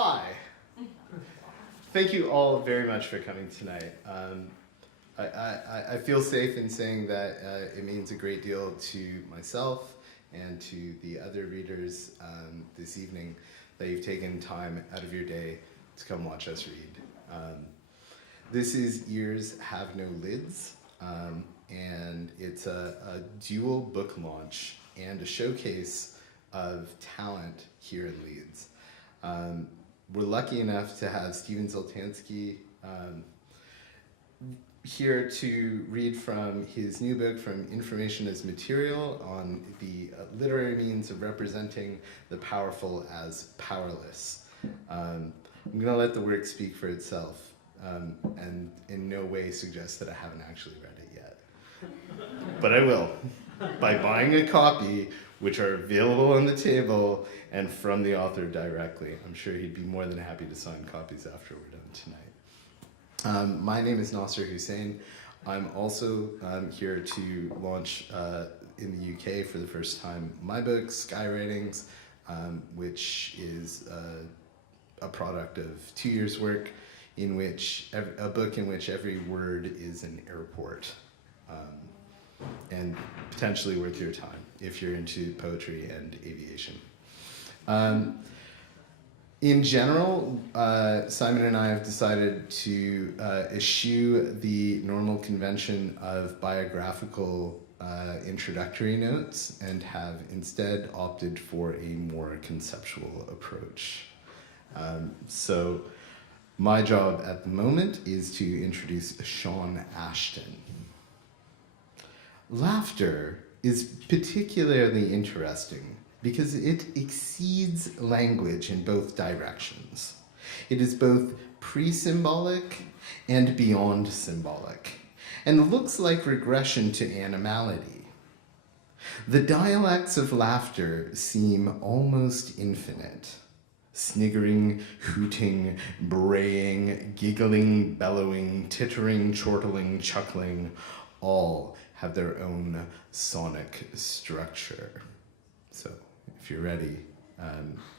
Hi. Thank you all very much for coming tonight. I feel safe in saying that it means a great deal to myself and to the other readers this evening that you've taken time out of your day to come watch us read. This is Ears Have No Lids, and it's a dual book launch and a showcase of talent here in Leeds. We're lucky enough to have Stephen Zultanski here to read from his new book, From Information as Material, on the literary means of representing the powerful as powerless. I'm going to let the work speak for itself, and in no way suggest that I haven't actually read it yet. But I will, by buying a copy, which are available on the table and from the author directly. I'm sure he'd be more than happy to sign copies after we're done tonight. My name is Nasser Hussain. I'm also here to launch in the UK for the first time my book, Skywritings, which is a product of 2 years' work, in which a book in which every word is an airport, and potentially worth your time if you're into poetry and aviation. In general, Simon and I have decided to eschew the normal convention of biographical introductory notes and have instead opted for a more conceptual approach. So my job at the moment is to introduce Sean Ashton. Laughter is particularly interesting because it exceeds language in both directions. It is both pre-symbolic and beyond symbolic, and looks like regression to animality. The dialects of laughter seem almost infinite. Sniggering, hooting, braying, giggling, bellowing, tittering, chortling, chuckling, all have their own sonic structure. So, if you're ready,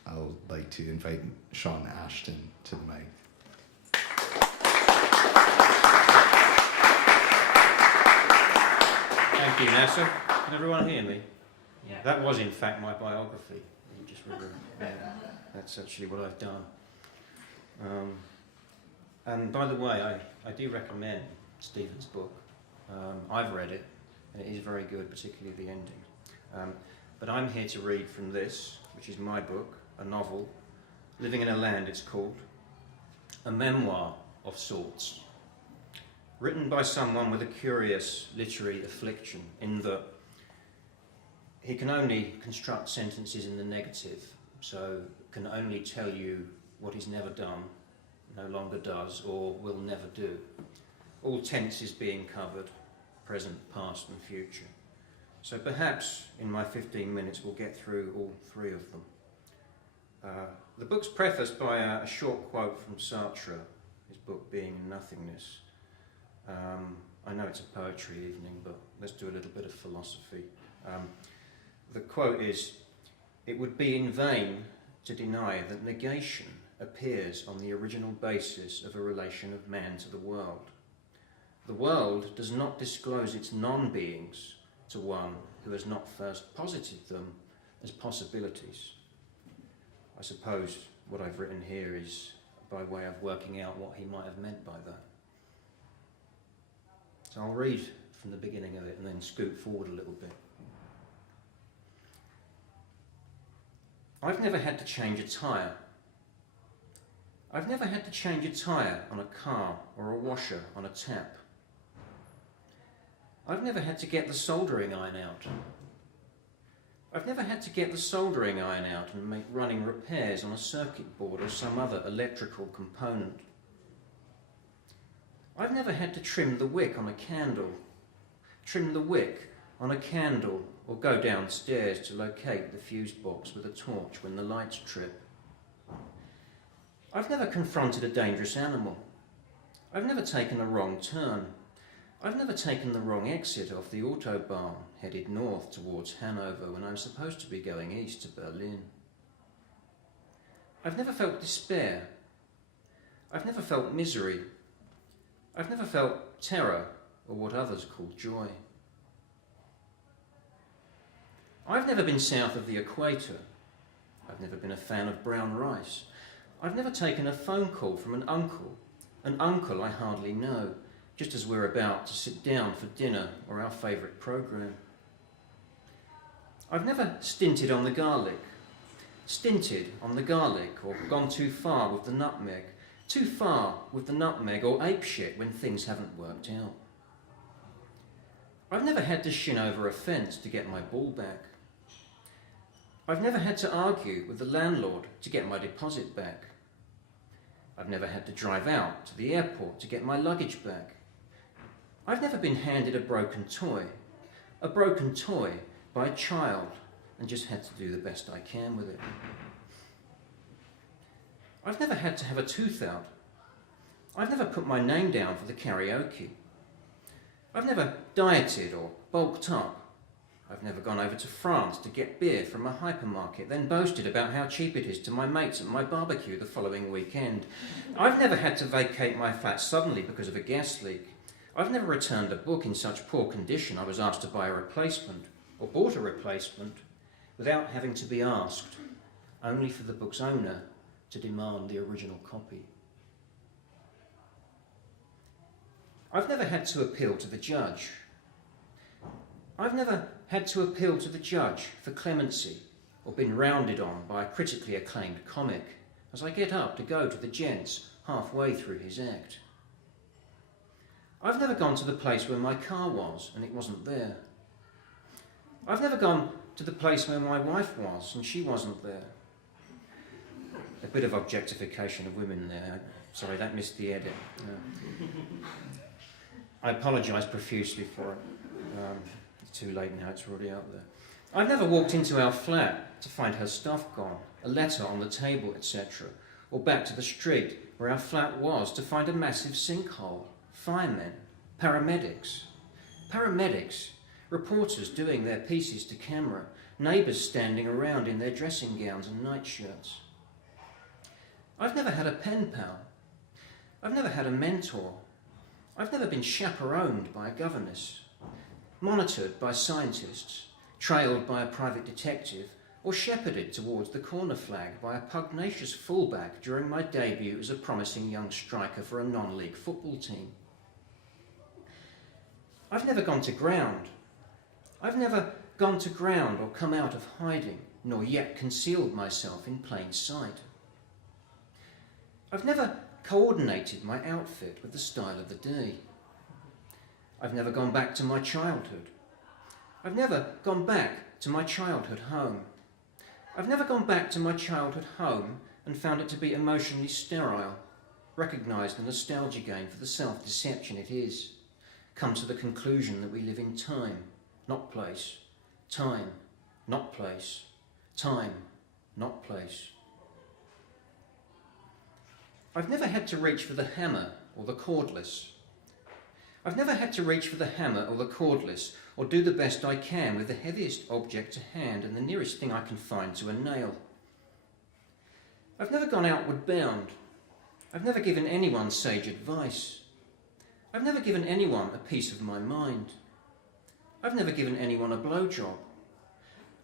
I'll like to invite Sean Ashton to the mic. Thank you, Nasser. Can everyone hear me? Yeah. That was, in fact, my biography. You just remember. Yeah, that's actually what I've done. And by the way, I do recommend Stephen's book. I've read it, and it is very good, particularly the ending. But I'm here to read from this, which is my book, a novel, Living in a Land it's called, a memoir of sorts, written by someone with a curious literary affliction in that he can only construct sentences in the negative, so can only tell you what he's never done, no longer does, or will never do. All tenses being covered, present, past and future. So perhaps in my 15 minutes we'll get through all three of them. The book's prefaced by a short quote from Sartre, his book being Nothingness. I know it's a poetry evening, but let's do a little bit of philosophy. The quote is, "It would be in vain to deny that negation appears on the original basis of a relation of man to the world. The world does not disclose its non-beings to one who has not first posited them as possibilities." I suppose what I've written here is by way of working out what he might have meant by that. So I'll read from the beginning of it and then scoot forward a little bit. I've never had to change a tyre. I've never had to change a tyre on a car or a washer on a tap. I've never had to get the soldering iron out. I've never had to get the soldering iron out and make running repairs on a circuit board or some other electrical component. I've never had to trim the wick on a candle, or go downstairs to locate the fuse box with a torch when the lights trip. I've never confronted a dangerous animal. I've never taken a wrong turn. I've never taken the wrong exit off the autobahn, headed north towards Hanover when I'm supposed to be going east to Berlin. I've never felt despair. I've never felt misery. I've never felt terror or what others call joy. I've never been south of the equator. I've never been a fan of brown rice. I've never taken a phone call from an uncle I hardly know, just as we're about to sit down for dinner or our favourite programme. I've never stinted on the garlic, or gone too far with the nutmeg, or apeshit when things haven't worked out. I've never had to shin over a fence to get my ball back. I've never had to argue with the landlord to get my deposit back. I've never had to drive out to the airport to get my luggage back. I've never been handed a broken toy by a child, and just had to do the best I can with it. I've never had to have a tooth out. I've never put my name down for the karaoke. I've never dieted or bulked up. I've never gone over to France to get beer from a hypermarket, then boasted about how cheap it is to my mates at my barbecue the following weekend. I've never had to vacate my flat suddenly because of a gas leak. I've never returned a book in such poor condition I was asked to buy a replacement, or bought a replacement, without having to be asked, only for the book's owner to demand the original copy. I've never had to appeal to the judge. I've never had to appeal to the judge for clemency or been rounded on by a critically acclaimed comic as I get up to go to the gents halfway through his act. I've never gone to the place where my car was and it wasn't there. I've never gone to the place where my wife was and she wasn't there. A bit of objectification of women there. Sorry, that missed the edit. I apologise profusely for it. It's too late now, it's already out there. I've never walked into our flat to find her stuff gone, a letter on the table, etc., or back to the street where our flat was to find a massive sinkhole, firemen, paramedics, reporters doing their pieces to camera, neighbours standing around in their dressing gowns and nightshirts. I've never had a pen pal. I've never had a mentor. I've never been chaperoned by a governess, monitored by scientists, trailed by a private detective, or shepherded towards the corner flag by a pugnacious fullback during my debut as a promising young striker for a non-league football team. I've never gone to ground. I've never gone to ground or come out of hiding, nor yet concealed myself in plain sight. I've never coordinated my outfit with the style of the day. I've never gone back to my childhood. I've never gone back to my childhood home. I've never gone back to my childhood home and found it to be emotionally sterile, recognised the nostalgia game for the self-deception it is, come to the conclusion that we live in time, not place, time, not place, time, not place. I've never had to reach for the hammer or the cordless. I've never had to reach for the hammer or the cordless, or do the best I can with the heaviest object to hand and the nearest thing I can find to a nail. I've never gone outward bound. I've never given anyone sage advice. I've never given anyone a piece of my mind. I've never given anyone a blowjob.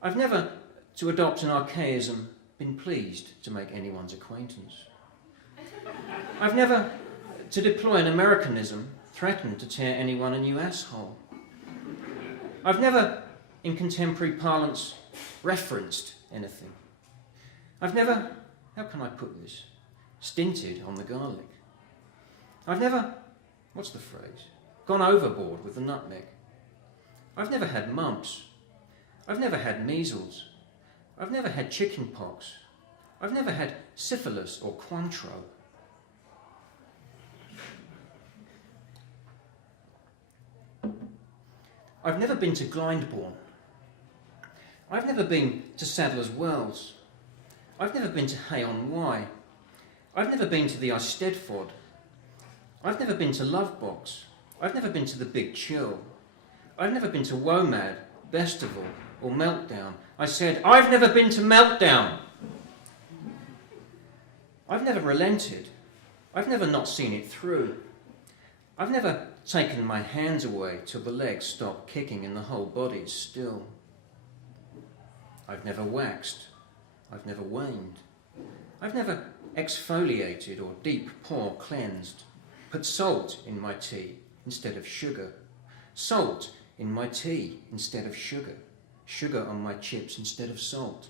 I've never, to adopt an archaism, been pleased to make anyone's acquaintance. I've never, to deploy an Americanism, threatened to tear anyone a new asshole. I've never, in contemporary parlance, referenced anything. I've never, how can I put this, stinted on the garlic. I've never, what's the phrase, gone overboard with the nutmeg. I've never had mumps. I've never had measles. I've never had chicken pox. I've never had syphilis or Cointreau. I've never been to Glyndebourne. I've never been to Sadler's Wells. I've never been to Hay-on-Wye. I've never been to the Eisteddfod. I've never been to Lovebox. I've never been to the Big Chill. I've never been to WOMAD, Bestival, or Meltdown. I said, I've never been to Meltdown. I've never relented. I've never not seen it through. I've never taken my hands away till the legs stop kicking and the whole body is still. I've never waxed. I've never waned. I've never exfoliated or deep pore cleansed. Put salt in my tea instead of sugar. Salt in my tea instead of sugar. Sugar on my chips instead of salt.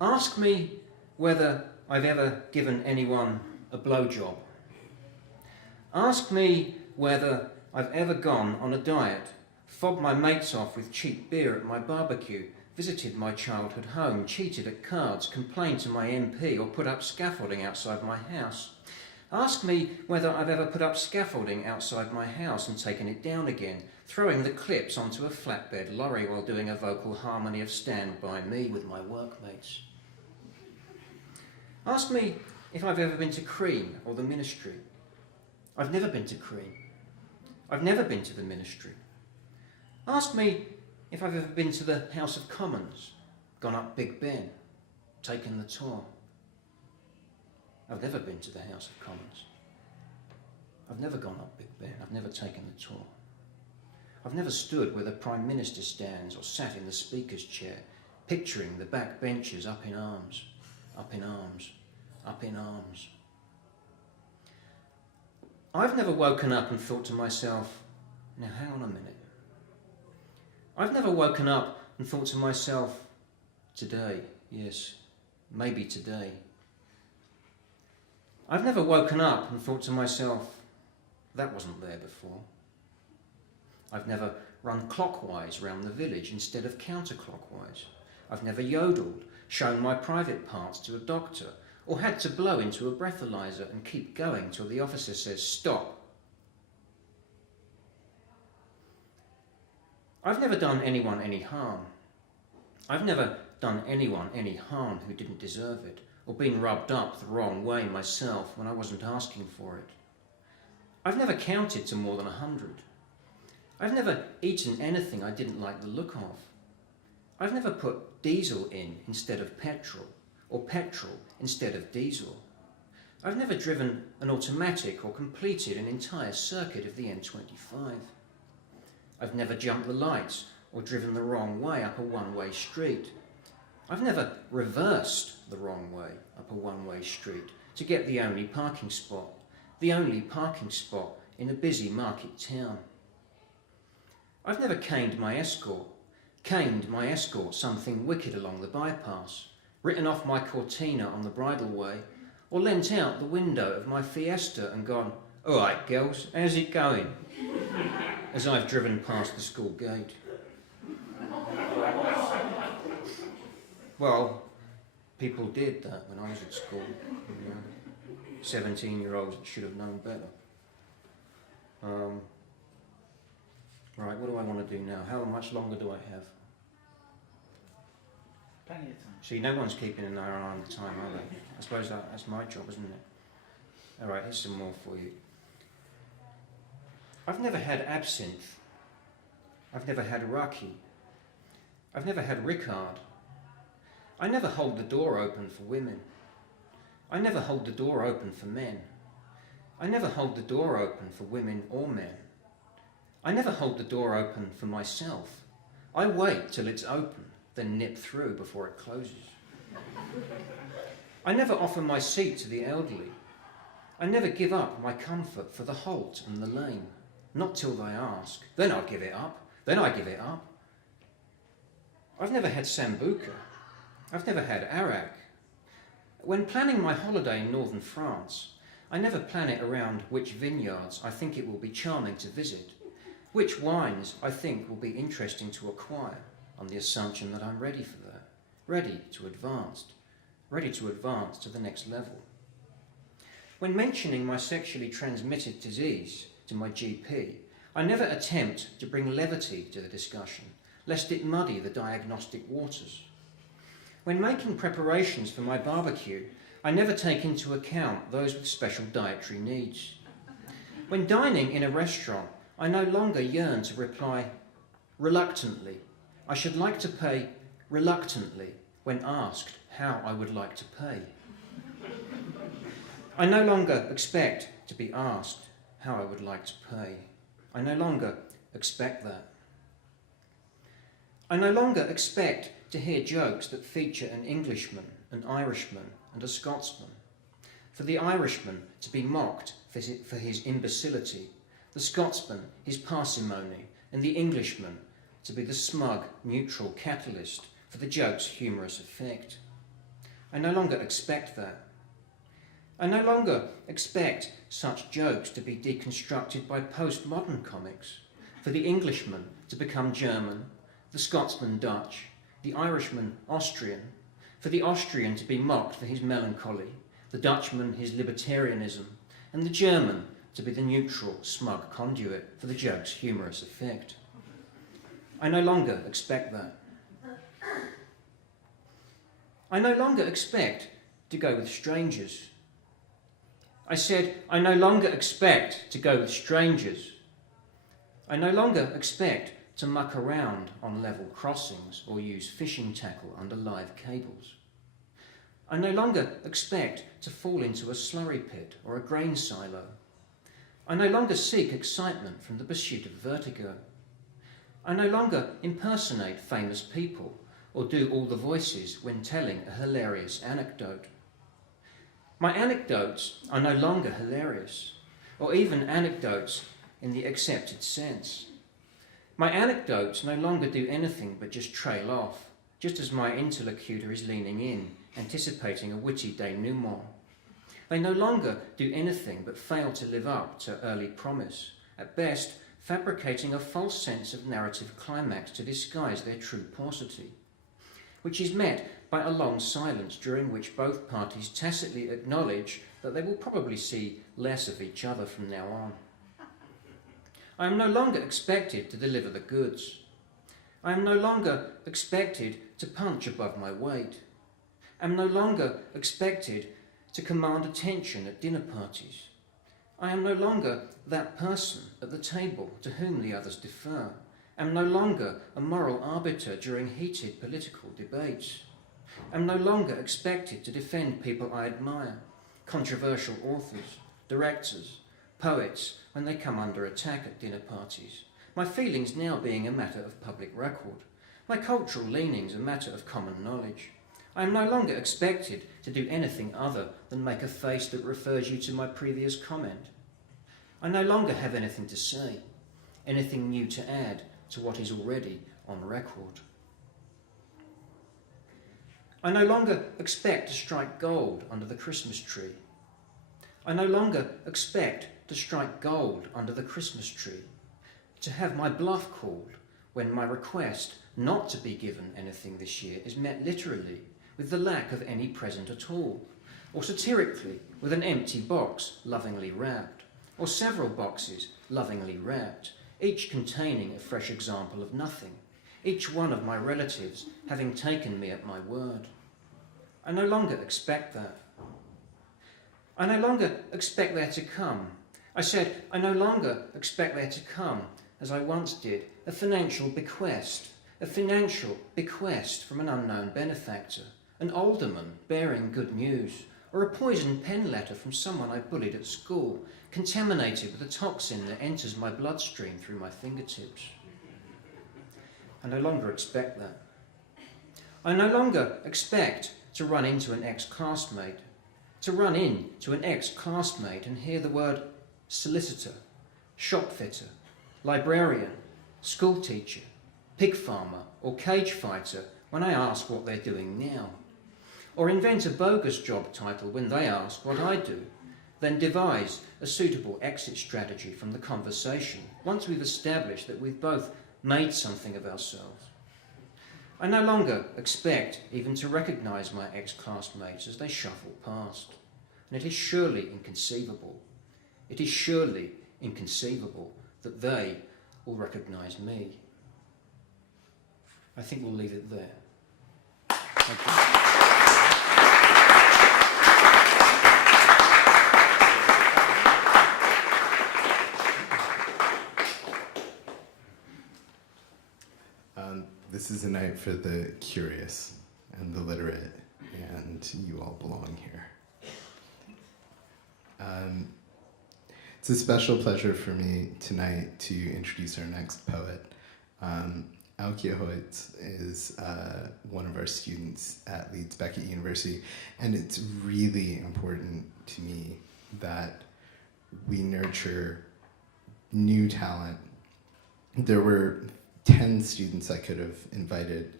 Ask me whether I've ever given anyone a blowjob. Ask me whether I've ever gone on a diet, fobbed my mates off with cheap beer at my barbecue, visited my childhood home, cheated at cards, complained to my MP or put up scaffolding outside my house. Ask me whether I've ever put up scaffolding outside my house and taken it down again, throwing the clips onto a flatbed lorry while doing a vocal harmony of Stand By Me with my workmates. Ask me if I've ever been to Cream or the ministry. I've never been to Cream. I've never been to the ministry. Ask me if I've ever been to the House of Commons, gone up Big Ben, taken the tour. I've never been to the House of Commons. I've never gone up Big Ben. I've never taken the tour. I've never stood where the Prime Minister stands or sat in the Speaker's chair, picturing the back benches up in arms, up in arms, up in arms. I've never woken up and thought to myself, now hang on a minute. I've never woken up and thought to myself, today, yes, maybe today. I've never woken up and thought to myself, that wasn't there before. I've never run clockwise round the village instead of counterclockwise. I've never yodeled, shown my private parts to a doctor, or had to blow into a breathalyzer and keep going till the officer says, stop. I've never done anyone any harm. I've never done anyone any harm who didn't deserve it, or been rubbed up the wrong way myself when I wasn't asking for it. I've never counted to more than 100. I've never eaten anything I didn't like the look of. I've never put diesel in instead of petrol, or petrol instead of diesel. I've never driven an automatic or completed an entire circuit of the M25. I've never jumped the lights or driven the wrong way up a one-way street. I've never reversed the wrong way up a one-way street to get the only parking spot in a busy market town. I've never caned my escort something wicked along the bypass, written off my Cortina on the bridleway, or leant out the window of my Fiesta and gone, all right, girls, how's it going? As I've driven past the school gate. Well, people did that when I was at school. 17-year-olds should have known better. Right, what do I want to do now? How much longer do I have? Plenty of time. See, no one's keeping an eye on the time, are they? I suppose that's my job, isn't it? All right, here's some more for you. I've never had absinthe. I've never had raki. I've never had Ricard. I never hold the door open for women. I never hold the door open for men. I never hold the door open for women or men. I never hold the door open for myself. I wait till it's open, then nip through before it closes. I never offer my seat to the elderly. I never give up my comfort for the halt and the lane. Not till they ask. Then I'll give it up. Then I give it up. I've never had Sambuca. I've never had Arak. When planning my holiday in northern France, I never plan it around which vineyards I think it will be charming to visit, which wines I think will be interesting to acquire, on the assumption that I'm ready for that, ready to advance to the next level. When mentioning my sexually transmitted disease to my GP, I never attempt to bring levity to the discussion, lest it muddy the diagnostic waters. When making preparations for my barbecue, I never take into account those with special dietary needs. When dining in a restaurant, I no longer yearn to reply, reluctantly. I should like to pay reluctantly. when asked how I would like to pay. I no longer expect to be asked how I would like to pay. I no longer expect that. I no longer expect to hear jokes that feature an Englishman, an Irishman, and a Scotsman. For the Irishman to be mocked for his imbecility, the Scotsman his parsimony, and the Englishman to be the smug, neutral catalyst for the joke's humorous effect. I no longer expect that. I no longer expect such jokes to be deconstructed by postmodern comics, for the Englishman to become German, the Scotsman Dutch, the Irishman Austrian, for the Austrian to be mocked for his melancholy, the Dutchman his libertarianism, and the German to be the neutral, smug conduit for the joke's humorous effect. I no longer expect that. I no longer expect to go with strangers. I said, I no longer expect to go with strangers. I no longer expect to muck around on level crossings or use fishing tackle under live cables. I no longer expect to fall into a slurry pit or a grain silo. I no longer seek excitement from the pursuit of vertigo. I no longer impersonate famous people or do all the voices when telling a hilarious anecdote. My anecdotes are no longer hilarious, or even anecdotes in the accepted sense. My anecdotes no longer do anything but just trail off, just as my interlocutor is leaning in, anticipating a witty denouement. They no longer do anything but fail to live up to early promise, at best fabricating a false sense of narrative climax to disguise their true paucity, which is met by a long silence during which both parties tacitly acknowledge that they will probably see less of each other from now on. I am no longer expected to deliver the goods. I am no longer expected to punch above my weight. I am no longer expected to command attention at dinner parties. I am no longer that person at the table to whom the others defer. I am no longer a moral arbiter during heated political debates. I am no longer expected to defend people I admire, controversial authors, directors, poets, when they come under attack at dinner parties. My feelings now being a matter of public record. My cultural leanings a matter of common knowledge. I am no longer expected to do anything other than make a face that refers you to my previous comment. I no longer have anything to say, anything new to add to what is already on record. I no longer expect to strike gold under the Christmas tree. I no longer expect to strike gold under the Christmas tree, to have my bluff called when my request not to be given anything this year is met literally with the lack of any present at all, or satirically with an empty box lovingly wrapped, or several boxes lovingly wrapped, each containing a fresh example of nothing, each one of my relatives having taken me at my word. I no longer expect that. I no longer expect there to come. I said, I no longer expect there to come, as I once did, a financial bequest from an unknown benefactor, an alderman bearing good news, or a poisoned pen letter from someone I bullied at school, contaminated with a toxin that enters my bloodstream through my fingertips. I no longer expect that. I no longer expect to run into an ex-classmate, and hear the word solicitor, shopfitter, librarian, schoolteacher, pig farmer, or cage fighter when I ask what they're doing now. Or invent a bogus job title when they ask what I do, then devise a suitable exit strategy from the conversation once we've established that we've both made something of ourselves. I no longer expect even to recognise my ex-classmates as they shuffle past. And it is surely inconceivable that they will recognise me. I think we'll leave it there. Thank you. This is a night for the curious. and the literate, and you all belong here. It's a special pleasure for me tonight to introduce our next poet. Aukje Huijits is one of our students at Leeds Beckett University, and it's really important to me that we nurture new talent. There were 10 students I could have invited.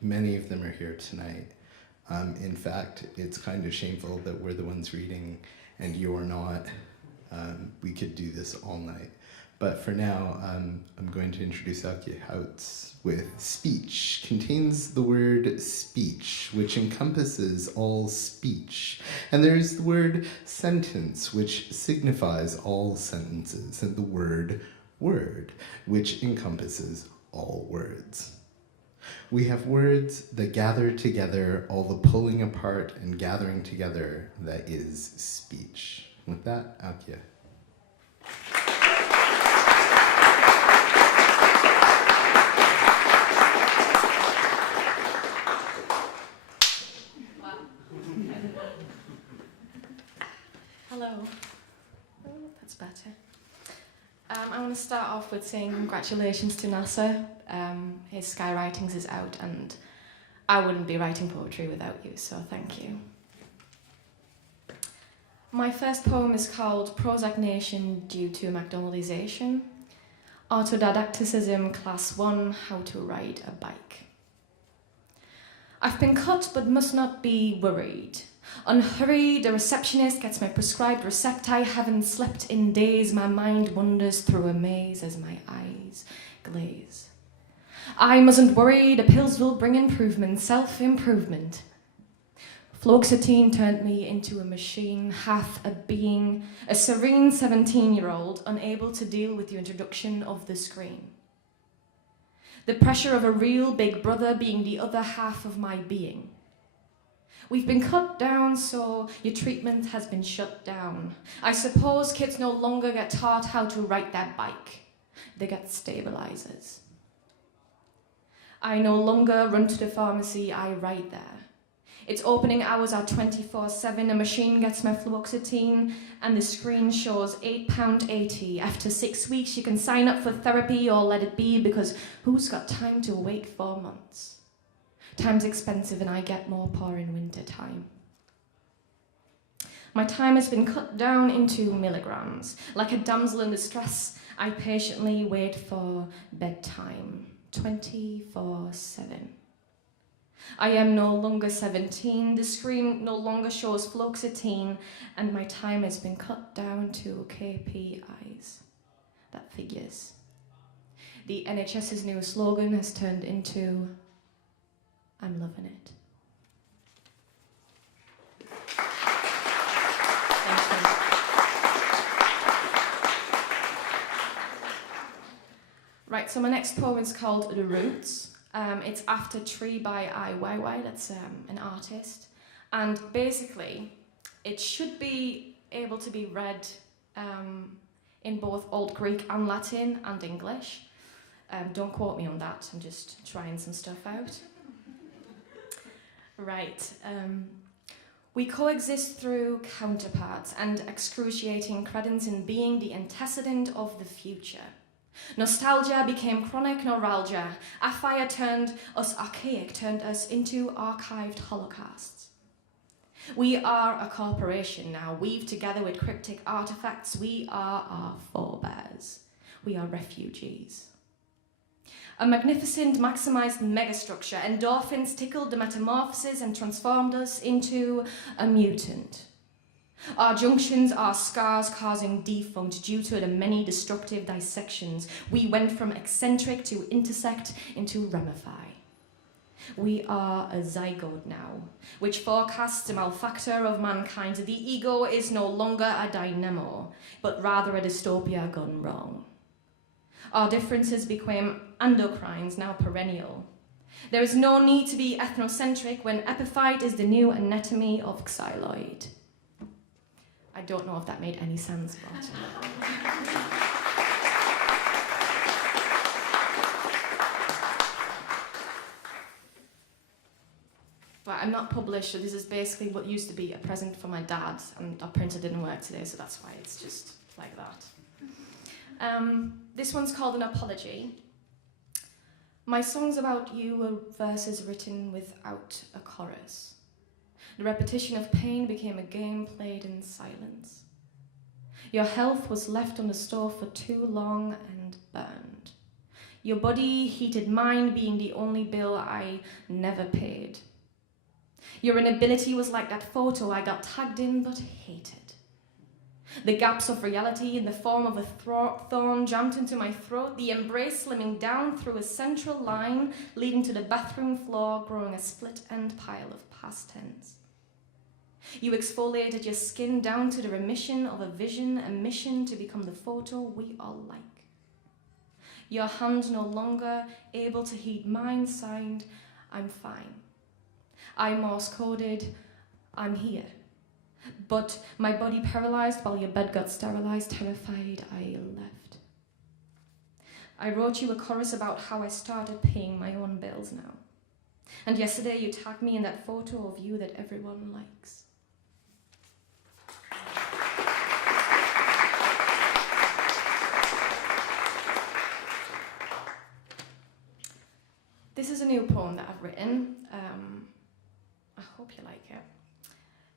Many of them are here tonight. In fact, it's kind of shameful that we're the ones reading and you're not. We could do this all night. But for now, I'm going to introduce Aukje Huijits with speech. Contains the word speech, which encompasses all speech. And there's the word sentence, which signifies all sentences. And the word word, which encompasses all words. We have words that gather together all the pulling apart and gathering together that is speech. With that, Aukje. Hello. Oh, that's better. I want to start off with saying congratulations to Nasser. His Sky Writings is out, and I wouldn't be writing poetry without you, so thank you. My first poem is called Prozac Nation Due to McDonaldization. Autodidacticism Class 1, How to Ride a Bike. I've been cut but must not be worried. Unhurried, the receptionist gets my prescribed recept. I haven't slept in days. My mind wanders through a maze as my eyes glaze. I mustn't worry, the pills will bring improvement, self-improvement. Fluoxetine turned me into a machine, half a being, a serene 17-year-old, unable to deal with the introduction of the screen. The pressure of a real big brother being the other half of my being. We've been cut down, so your treatment has been shut down. I suppose kids no longer get taught how to ride their bike. They get stabilizers. I no longer run to the pharmacy, I ride there. Its opening hours are 24/7, a machine gets my fluoxetine, and the screen shows £8.80. After 6 weeks, you can sign up for therapy or let it be, because who's got time to wait 4 months? Time's expensive and I get more poor in winter time. My time has been cut down into milligrams. Like a damsel in distress, I patiently wait for bedtime, 24/7. I am no longer 17, the screen no longer shows fluoxetine, and my time has been cut down to KPIs. That figures. The NHS's new slogan has turned into, I'm loving it. Thank you. Right, so my next poem is called The Roots. It's After Tree by Ai Weiwei, that's an artist. And basically, it should be able to be read in both Old Greek and Latin and English. Don't quote me on that, I'm just trying some stuff out. Right. We coexist through counterparts and excruciating credence in being the antecedent of the future. Nostalgia became chronic neuralgia. A fire turned us archaic, turned us into archived holocausts. We are a corporation now, weaved together with cryptic artifacts. We are our forebears. We are refugees. A magnificent, maximized megastructure. Endorphins tickled the metamorphosis and transformed us into a mutant. Our junctions are scars causing defunct due to the many destructive dissections. We went from eccentric to intersect into ramify. We are a zygote now, which forecasts the malfactor of mankind. The ego is no longer a dynamo, but rather a dystopia gone wrong. Our differences became endocrines, now perennial. There is no need to be ethnocentric when epiphyte is the new anatomy of xyloid. I don't know if that made any sense, but... But I'm not published, so this is basically what used to be a present for my dad, and our printer didn't work today, so that's why it's just like that. This one's called An Apology. My songs about you were verses written without a chorus. The repetition of pain became a game played in silence. Your health was left on the stove for too long and burned. Your body heated mine, being the only bill I never paid. Your inability was like that photo I got tagged in but hated. The gaps of reality in the form of a thorn jammed into my throat, the embrace slimming down through a central line leading to the bathroom floor, growing a split-end pile of past tense. You exfoliated your skin down to the remission of a vision, a mission to become the photo we all like. Your hand no longer able to heed mine signed, I'm fine. I Morse coded, I'm here. But my body paralyzed while your bed got sterilized, terrified, I left. I wrote you a chorus about how I started paying my own bills now. And yesterday you tagged me in that photo of you that everyone likes. This is a new poem that I've written. I hope you like it.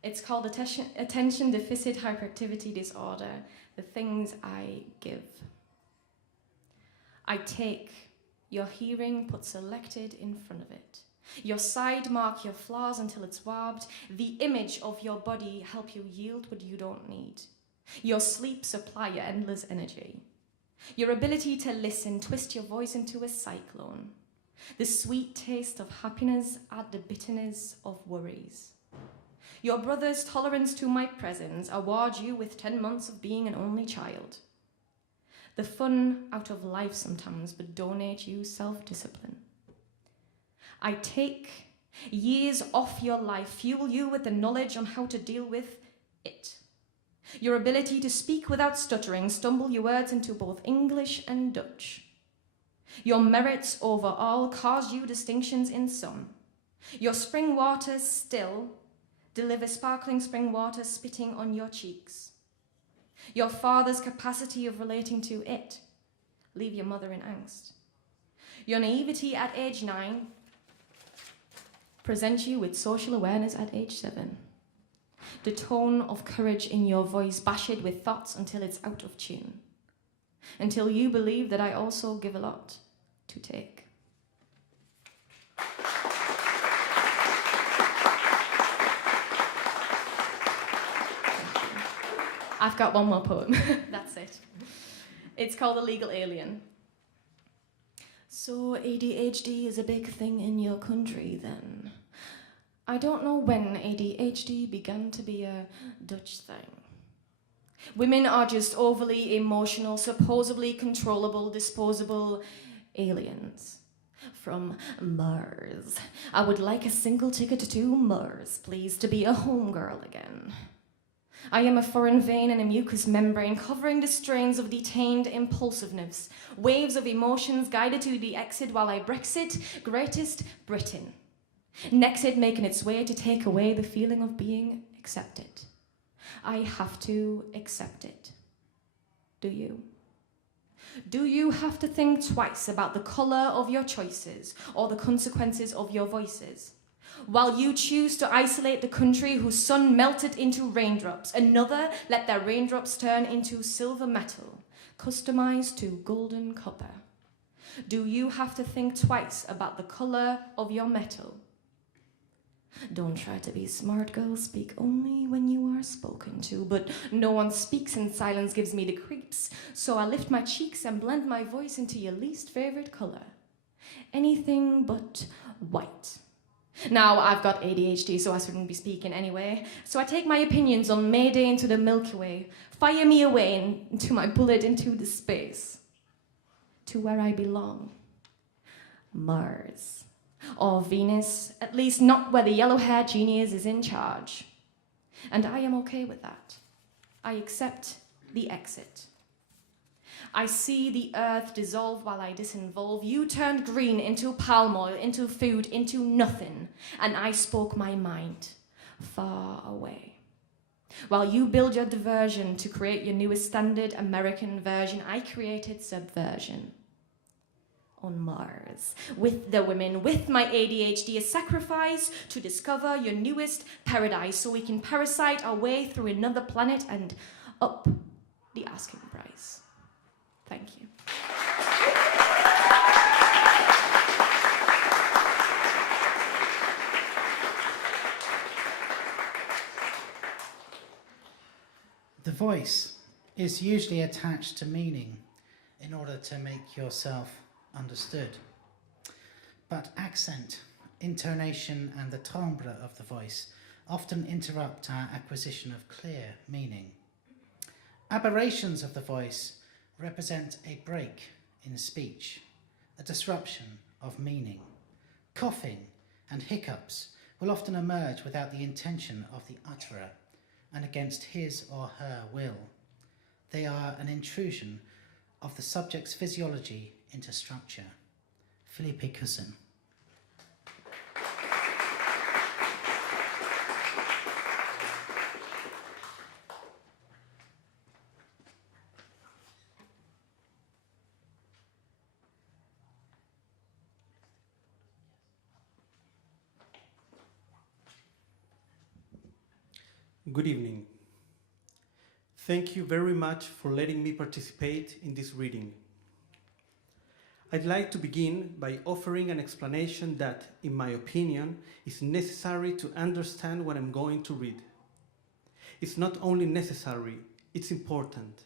It's called Attention Deficit Hyperactivity Disorder, The Things I Give. I take, your hearing put selected in front of it. Your side mark your flaws until it's warped. The image of your body help you yield what you don't need. Your sleep supply your endless energy. Your ability to listen twist your voice into a cyclone. The sweet taste of happiness add the bitterness of worries. Your brother's tolerance to my presence award you with 10 months of being an only child. The fun out of life sometimes, but donate you self-discipline. I take years off your life, fuel you with the knowledge on how to deal with it. Your ability to speak without stuttering, stumble your words into both English and Dutch. Your merits overall cause you distinctions in some. Your spring water still deliver sparkling spring water spitting on your cheeks. Your father's capacity of relating to it leave your mother in angst. Your naivety at age 9 presents you with social awareness at age 7. The tone of courage in your voice bashed with thoughts until it's out of tune. Until you believe that I also give a lot to take. I've got one more poem. That's it. It's called The Legal Alien. So ADHD is a big thing in your country then? I don't know when ADHD began to be a Dutch thing. Women are just overly emotional, supposedly controllable, disposable aliens from Mars. I would like a single ticket to Mars, please, to be a homegirl again. I am a foreign vein and a mucous membrane covering the strains of detained impulsiveness, waves of emotions guided to the exit while I Brexit, greatest Britain. Nexit making its way to take away the feeling of being accepted. I have to accept it. Do you? Do you have to think twice about the colour of your choices or the consequences of your voices? While you choose to isolate the country whose sun melted into raindrops, another let their raindrops turn into silver metal, customized to golden copper. Do you have to think twice about the colour of your metal? Don't try to be smart, girl. Speak only when you are spoken to. But no one speaks and silence gives me the creeps. So I lift my cheeks and blend my voice into your least favorite color. Anything but white. Now, I've got ADHD, so I shouldn't be speaking anyway. So I take my opinions on May Day into the Milky Way. Fire me away into my bullet into the space. To where I belong. Mars. Or Venus, at least not where the yellow-haired genius is in charge. And I am okay with that. I accept the exit. I see the earth dissolve while I disinvolve. You turned green into palm oil, into food, into nothing. And I spoke my mind far away. While you build your diversion to create your newest standard American version, I created subversion. On Mars, with the women, with my ADHD, a sacrifice to discover your newest paradise so we can parasite our way through another planet and up the asking price. Thank you. The voice is usually attached to meaning in order to make yourself understood. But accent, intonation, and the timbre of the voice often interrupt our acquisition of clear meaning. Aberrations of the voice represent a break in speech, a disruption of meaning. Coughing and hiccups will often emerge without the intention of the utterer and against his or her will. They are an intrusion of the subject's physiology into structure. Felipe Cussen. Good evening. Thank you very much for letting me participate in this reading. I'd like to begin by offering an explanation that, in my opinion, is necessary to understand what I'm going to read. It's not only necessary, it's important.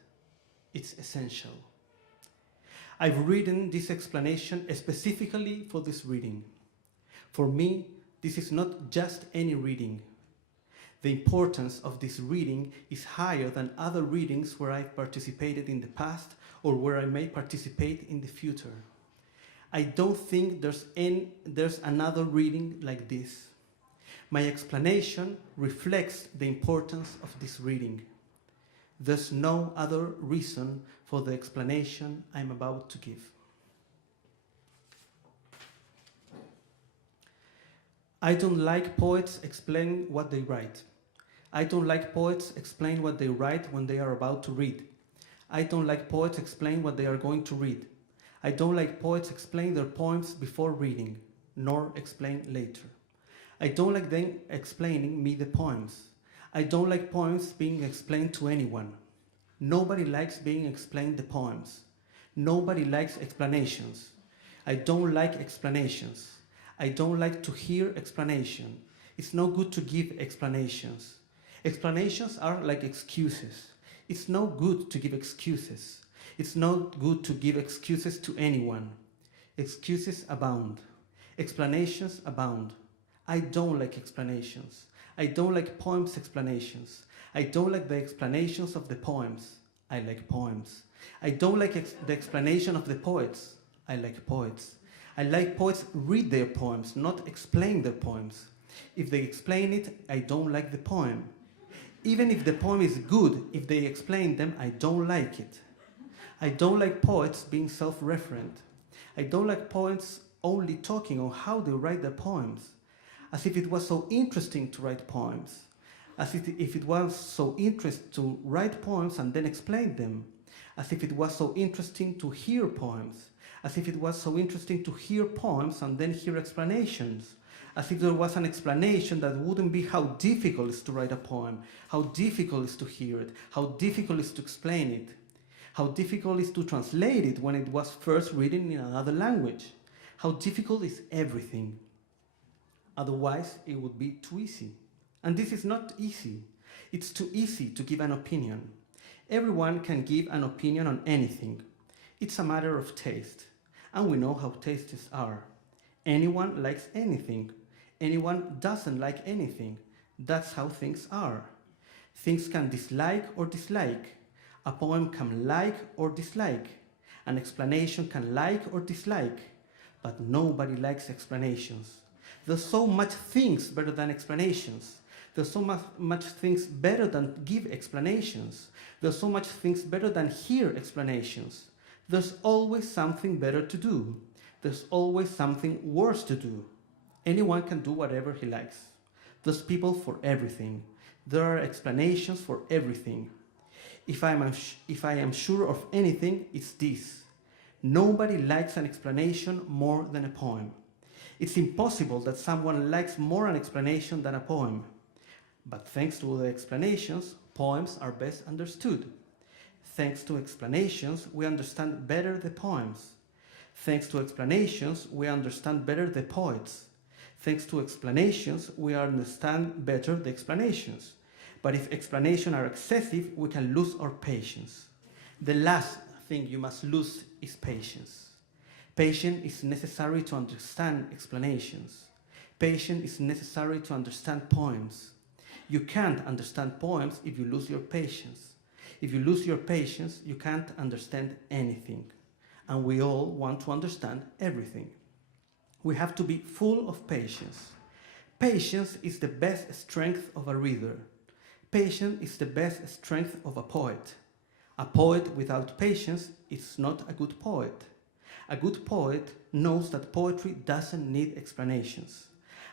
It's essential. I've written this explanation specifically for this reading. For me, this is not just any reading. The importance of this reading is higher than other readings where I've participated in the past or where I may participate in the future. I don't think there's another reading like this. My explanation reflects the importance of this reading. There's no other reason for the explanation I'm about to give. I don't like poets explain what they write. I don't like poets explain what they write when they are about to read. I don't like poets explain what they are going to read. I don't like poets explain their poems before reading, nor explain later. I don't like them explaining me the poems. I don't like poems being explained to anyone. Nobody likes being explained the poems. Nobody likes explanations. I don't like explanations. I don't like to hear explanation. It's no good to give explanations. Explanations are like excuses. It's no good to give excuses. It's not good to give excuses to anyone. Excuses abound. Explanations abound. I don't like explanations. I don't like poems explanations. I don't like the explanations of the poems. I like poems. I don't like the explanation of the poets. I like poets. I like poets read their poems, not explain their poems. If they explain it, I don't like the poem. Even if the poem is good, if they explain them, I don't like it. I don't like poets being self-referent. I don't like poets only talking on how they write their poems, as if it was so interesting to write poems, as if it was so interesting to write poems and then explain them, as if it was so interesting to hear poems, as if it was so interesting to hear poems and then hear explanations, as if there was an explanation that wouldn't be how difficult it is to write a poem, how difficult it is to hear it, how difficult it is to explain it, how difficult it is to translate it when it was first written in another language, how difficult is everything. Otherwise, it would be too easy. And this is not easy. It's too easy to give an opinion. Everyone can give an opinion on anything. It's a matter of taste. And we know how tastes are. Anyone likes anything. Anyone doesn't like anything. That's how things are. Things can dislike or dislike. A poem can like or dislike. An explanation can like or dislike. But nobody likes explanations. There's so much things better than explanations. There's so much things better than give explanations. There's so much things better than hear explanations. There's always something better to do. There's always something worse to do. Anyone can do whatever he likes. There's people for everything. There are explanations for everything. If I am sure of anything, it's this. Nobody likes an explanation more than a poem. It's impossible that someone likes more an explanation than a poem. But thanks to the explanations, poems are best understood. Thanks to explanations, we understand better the poems. Thanks to explanations, we understand better the poets. Thanks to explanations, we understand better the explanations. But if explanations are excessive, we can lose our patience. The last thing you must lose is patience. Patience is necessary to understand explanations. Patience is necessary to understand poems. You can't understand poems if you lose your patience. If you lose your patience, you can't understand anything. And we all want to understand everything. We have to be full of patience. Patience is the best strength of a reader. Patience is the best strength of a poet. A poet without patience is not a good poet. A good poet knows that poetry doesn't need explanations.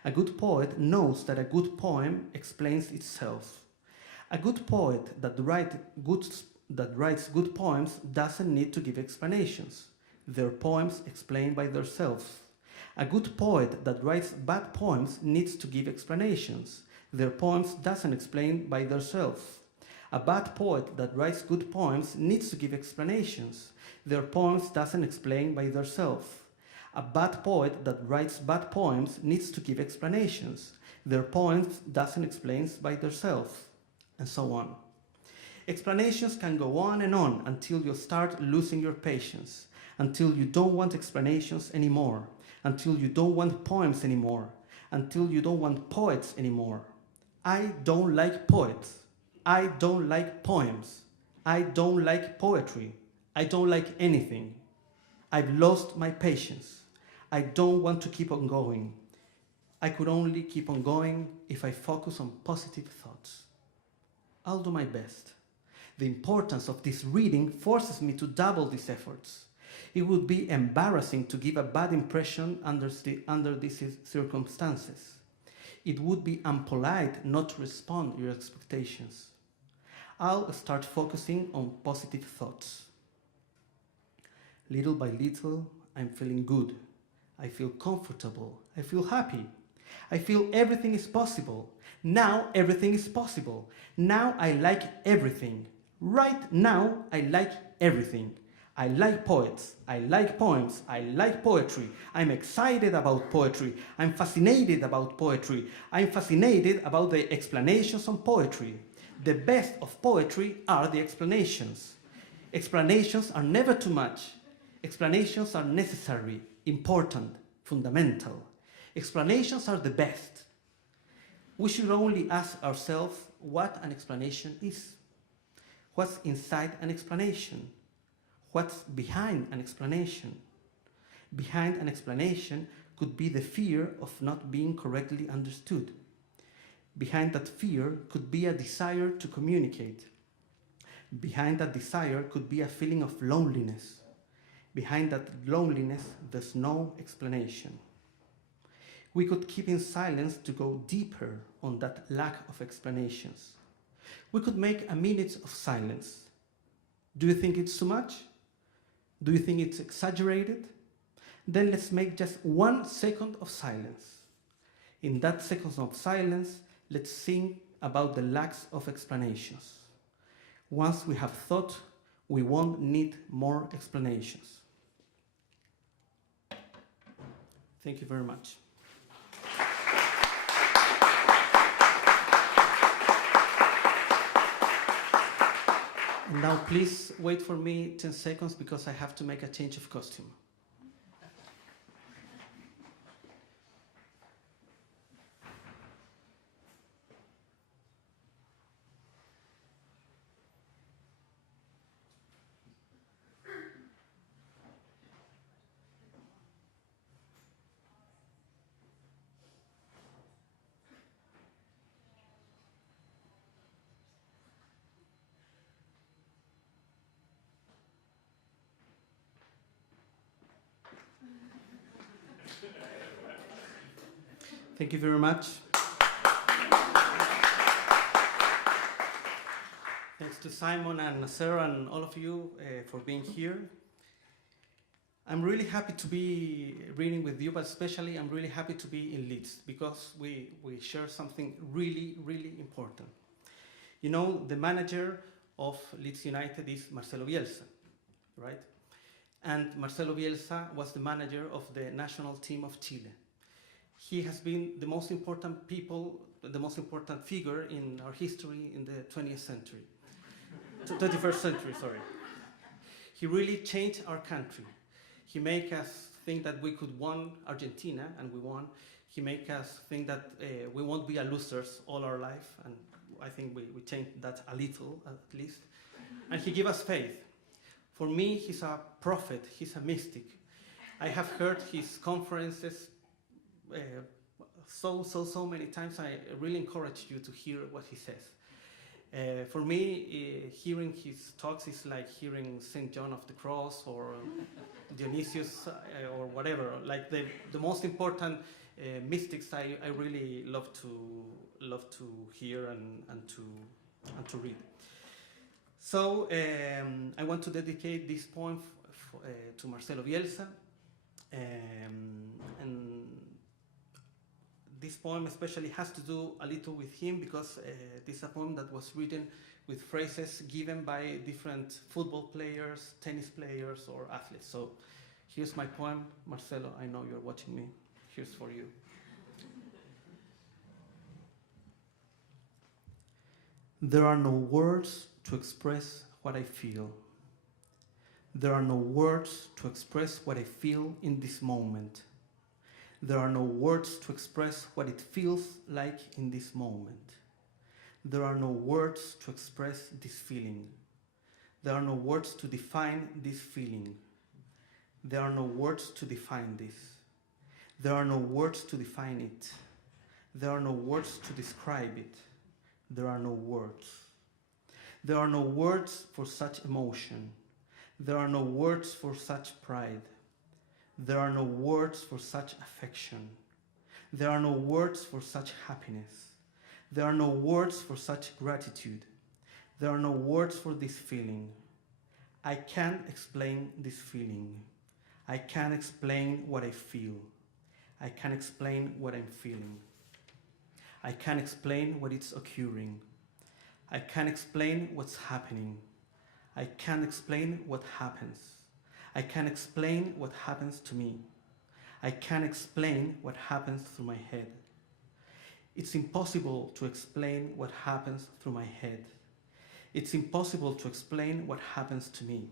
A good poet knows that a good poem explains itself. A good poet that writes good poems doesn't need to give explanations. Their poems explain by themselves. A good poet that writes bad poems needs to give explanations. Their poems doesn't explain by themselves. A bad poet that writes good poems needs to give explanations. Their poems doesn't explain by themselves. A bad poet that writes bad poems needs to give explanations. Their poems doesn't explain by themselves, and so on. Explanations can go on and on until you start losing your patience, until you don't want explanations anymore, until you don't want poems anymore, until you don't want poets anymore. I don't like poets. I don't like poems. I don't like poetry. I don't like anything. I've lost my patience. I don't want to keep on going. I could only keep on going if I focus on positive thoughts. I'll do my best. The importance of this reading forces me to double these efforts. It would be embarrassing to give a bad impression under these circumstances. It would be unpolite not to respond to your expectations. I'll start focusing on positive thoughts. Little by little, I'm feeling good. I feel comfortable. I feel happy. I feel everything is possible. Now everything is possible. Now I like everything. Right now I like everything. I like poets. I like poems. I like poetry. I'm excited about poetry. I'm fascinated about poetry. I'm fascinated about the explanations on poetry. The best of poetry are the explanations. Explanations are never too much. Explanations are necessary, important, fundamental. Explanations are the best. We should only ask ourselves what an explanation is. What's inside an explanation? What's behind an explanation? Behind an explanation could be the fear of not being correctly understood. Behind that fear could be a desire to communicate. Behind that desire could be a feeling of loneliness. Behind that loneliness, there's no explanation. We could keep in silence to go deeper on that lack of explanations. We could make a minute of silence. Do you think it's too much? Do you think it's exaggerated? Then let's make just 1 second of silence. In that second of silence, let's think about the lack of explanations. Once we have thought, we won't need more explanations. Thank you very much. And now please wait for me 10 seconds because I have to make a change of costume. Thank you very much. Thanks to Simon and Nasser and all of you for being here. I'm really happy to be reading with you, but especially I'm really happy to be in Leeds because we share something really, really important. You know, the manager of Leeds United is Marcelo Bielsa, right? And Marcelo Bielsa was the manager of the national team of Chile. He has been the most important figure in our history in the 20th century. 21st century, sorry. He really changed our country. He made us think that we could win Argentina, and we won. He made us think that we won't be a losers all our life, and I think we changed that a little, at least. And he gave us faith. For me, he's a prophet, he's a mystic. I have heard his conferences so many times. I really encourage you to hear what he says. For me, hearing his talks is like hearing St. John of the Cross or Dionysius or whatever. Like the most important mystics, I really love to hear and to read. So I want to dedicate this poem to Marcelo Bielsa, and this poem especially has to do a little with him because this is a poem that was written with phrases given by different football players, tennis players, or athletes. So here's my poem. Marcelo, I know you're watching me. Here's for you. There are no words to express what I feel. There are no words to express what I feel in this moment. There are no words to express what it feels like in this moment. There are no words to express this feeling. There are no words to define this feeling. There are no words to define this. There are no words to define it. There are no words to describe it. There are no words. There are no words for such emotion. There are no words for such pride. There are no words for such affection. There are no words for such happiness. There are no words for such gratitude. There are no words for this feeling. I can't explain this feeling. I can't explain what I feel. I can't explain what I'm feeling. I can't explain what is occurring. I can't explain what's happening. I can't explain what happens. I can't explain what happens to me. I can't explain what happens through my head. It's impossible to explain what happens through my head. It's impossible to explain what happens to me.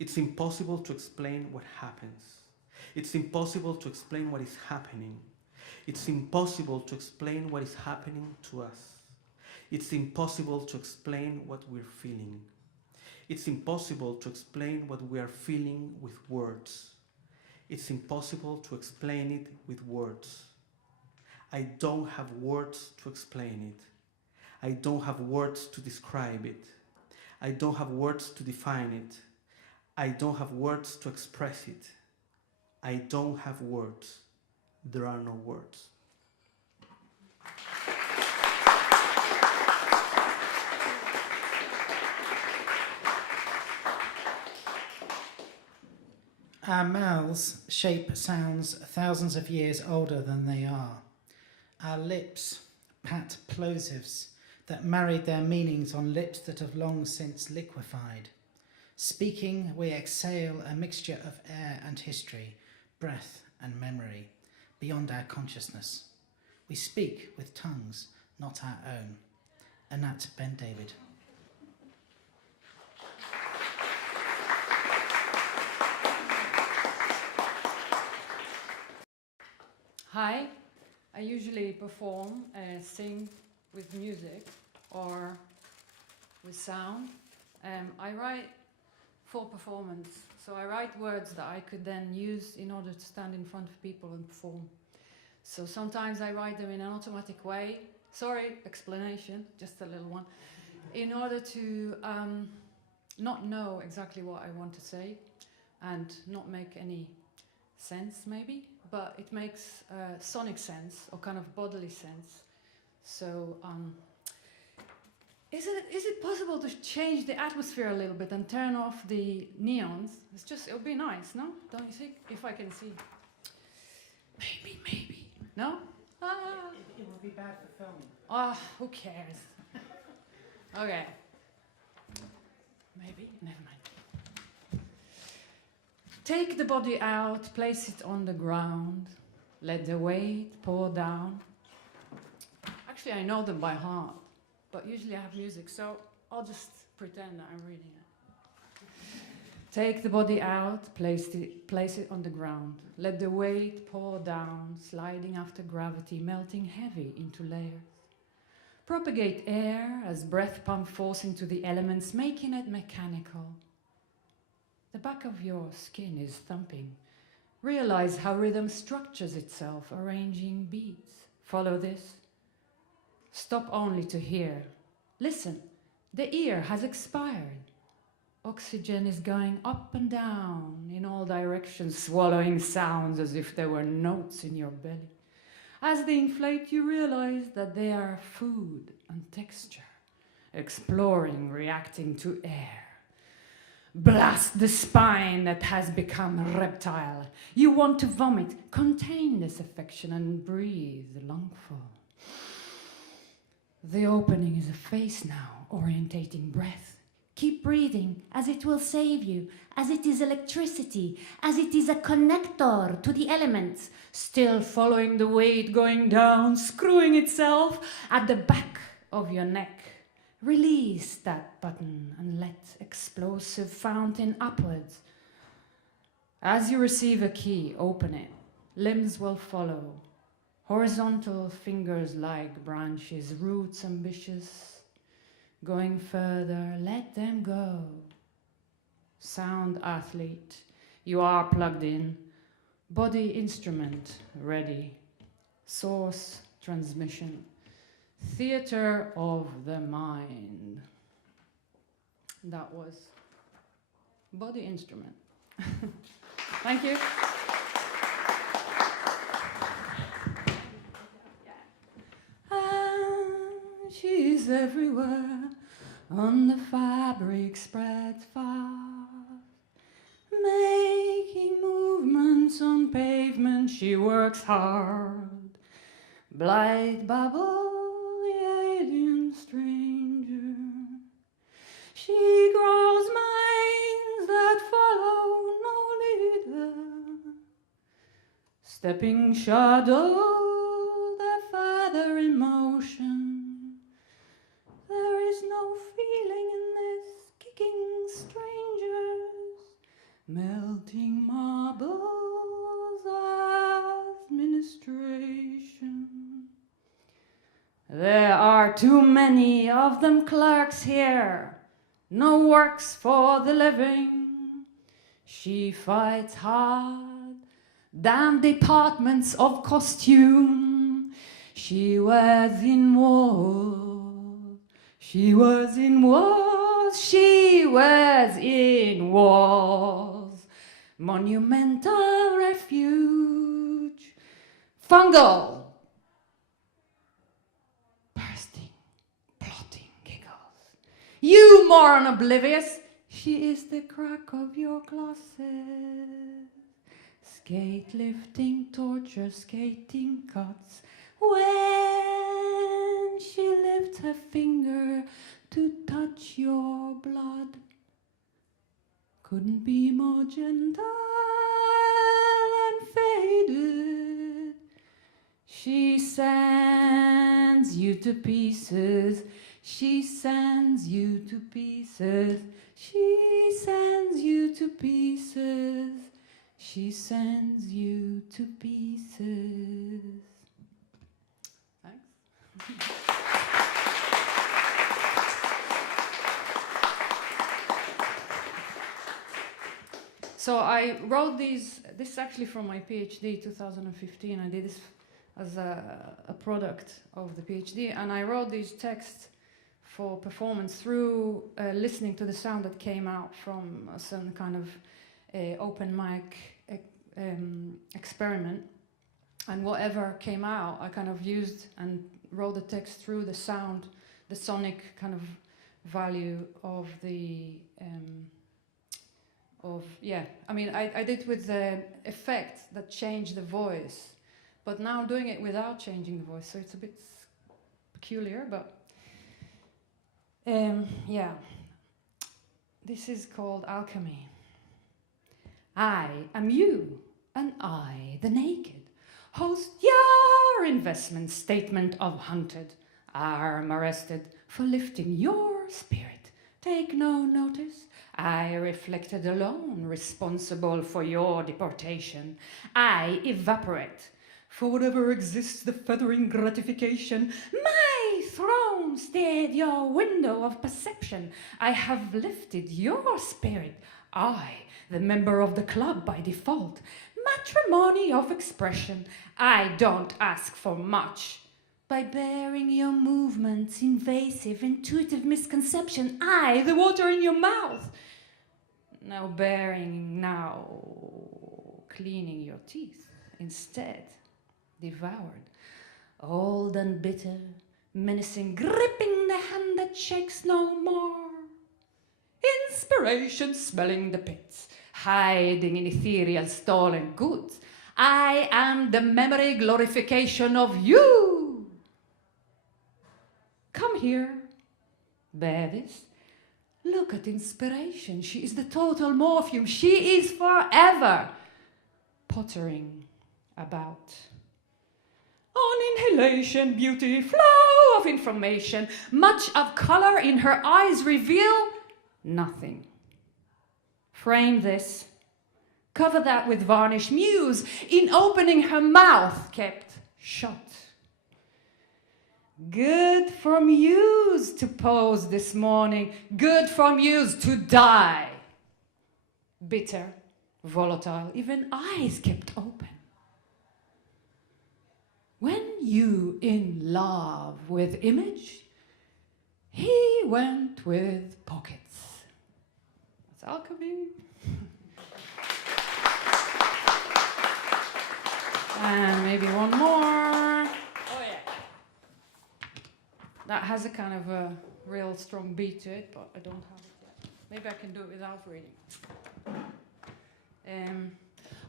It's impossible to explain what happens. It's impossible to explain what is happening. It's impossible to explain what is happening to us. It's impossible to explain what we're feeling. It's impossible to explain what we are feeling with words. It's impossible to explain it with words. I don't have words to explain it. I don't have words to describe it. I don't have words to define it. I don't have words to express it. I don't have words. There are no words. Our mouths shape sounds thousands of years older than they are. Our lips pat plosives that married their meanings on lips that have long since liquefied. Speaking, we exhale a mixture of air and history, breath and memory, beyond our consciousness. We speak with tongues not our own. Anat Ben-David. Hi, I usually perform, sing with music or with sound. I write for performance, so I write words that I could then use in order to stand in front of people and perform. So sometimes I write them in an automatic way. Sorry, explanation, just a little one. In order to not know exactly what I want to say and not make any sense maybe but it makes sonic sense or kind of bodily sense. So, is it possible to change the atmosphere a little bit and turn off the neons? It would be nice, no? Don't you think? If I can see. Maybe. No? It would be bad for film. Ah, who cares? Okay. Maybe, never mind. Take the body out, place it on the ground, let the weight pour down. Actually, I know them by heart, but usually I have music, so I'll just pretend that I'm reading it. Take the body out, place it on the ground. Let the weight pour down, sliding after gravity, melting heavy into layers. Propagate air as breath pump force into the elements, making it mechanical. The back of your skin is thumping. Realize how rhythm structures itself, arranging beats. Follow this. Stop only to hear. Listen, the ear has expired. Oxygen is going up and down in all directions, swallowing sounds as if there were notes in your belly. As they inflate, you realize that they are food and texture, exploring, reacting to air. Blast the spine that has become reptile. You want to vomit. Contain this affection and breathe lungful. The opening is a face now, orientating breath. Keep breathing, as it will save you, as it is electricity, as it is a connector to the elements, still following the weight going down, screwing itself at the back of your neck. Release that button and let explosive fountain upwards. As you receive a key, open it. Limbs will follow. Horizontal fingers like branches, roots ambitious. Going further, let them go. Sound athlete, you are plugged in. Body instrument ready. Source transmission. Theater of the mind. That was body instrument. Thank you. She's everywhere, on the fabric spread fast, making movements on pavement. She works hard. Blight bubble, the alien stranger. She grows minds that follow no leader. Stepping shadow, the further emotion. There is no feeling in this, kicking strangers, melting marbles, administration. There are too many of them clerks here, no works for the living. She fights hard, damn departments of costume. She was in war. She was in wars, she was in wars. Monumental refuge, fungal. Bursting, plotting giggles. You moron oblivious, she is the crack of your glasses. Skate lifting, torture, skating cuts. When she lifts her finger to touch your blood, couldn't be more gentle and faded. She sends you to pieces. She sends you to pieces. She sends you to pieces. She sends you to pieces. So I wrote this is actually from my PhD 2015. I did this as a product of the PhD, and I wrote these texts for performance through listening to the sound that came out from some kind of open mic experiment And whatever came out, I kind of used and wrote the text through the sound, the sonic kind of value of the, I mean, I did with the effect that changed the voice, but now doing it without changing the voice, so it's a bit peculiar, but yeah. This is called Alchemy. I am you, and I the naked. Host your investment statement of hunted. Arm arrested for lifting your spirit. Take no notice. I reflected alone, responsible for your deportation. I evaporate. For whatever exists, the feathering gratification. My throne stared your window of perception. I have lifted your spirit. I, the member of the club by default. Matrimony of expression. I don't ask for much. By bearing your movements, invasive, intuitive misconception. I, the water in your mouth. Now cleaning your teeth. Instead, devoured. Old and bitter, menacing, gripping the hand that shakes no more. Inspiration smelling the pits, hiding in ethereal stolen goods. I am the memory glorification of you. Come here, bear this. Look at inspiration. She is the total morphium. She is forever pottering about. On inhalation, beauty, flow of information, much of color in her eyes reveal nothing. Frame this, cover that with varnish, muse in opening her mouth kept shut. Good for muse to pose this morning, good for muse to die. Bitter, volatile, even eyes kept open. When you in love with image, he went with pockets. That's alchemy. And maybe one more. Oh yeah. That has a kind of a real strong beat to it, but I don't have it yet. Maybe I can do it without reading.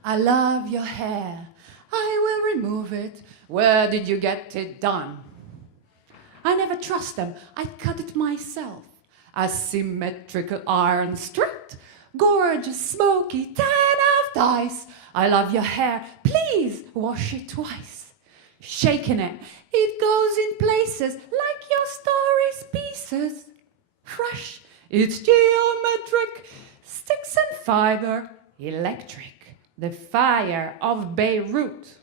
I love your hair. I will remove it. Where did you get it done? I never trust them. I cut it myself. A symmetrical iron strut. Gorgeous, smoky, 10 of dice. I love your hair. Please wash it twice. Shaking it. It goes in places like your story's pieces. Fresh. It's geometric. Sticks and fiber. Electric. The fire of Beirut.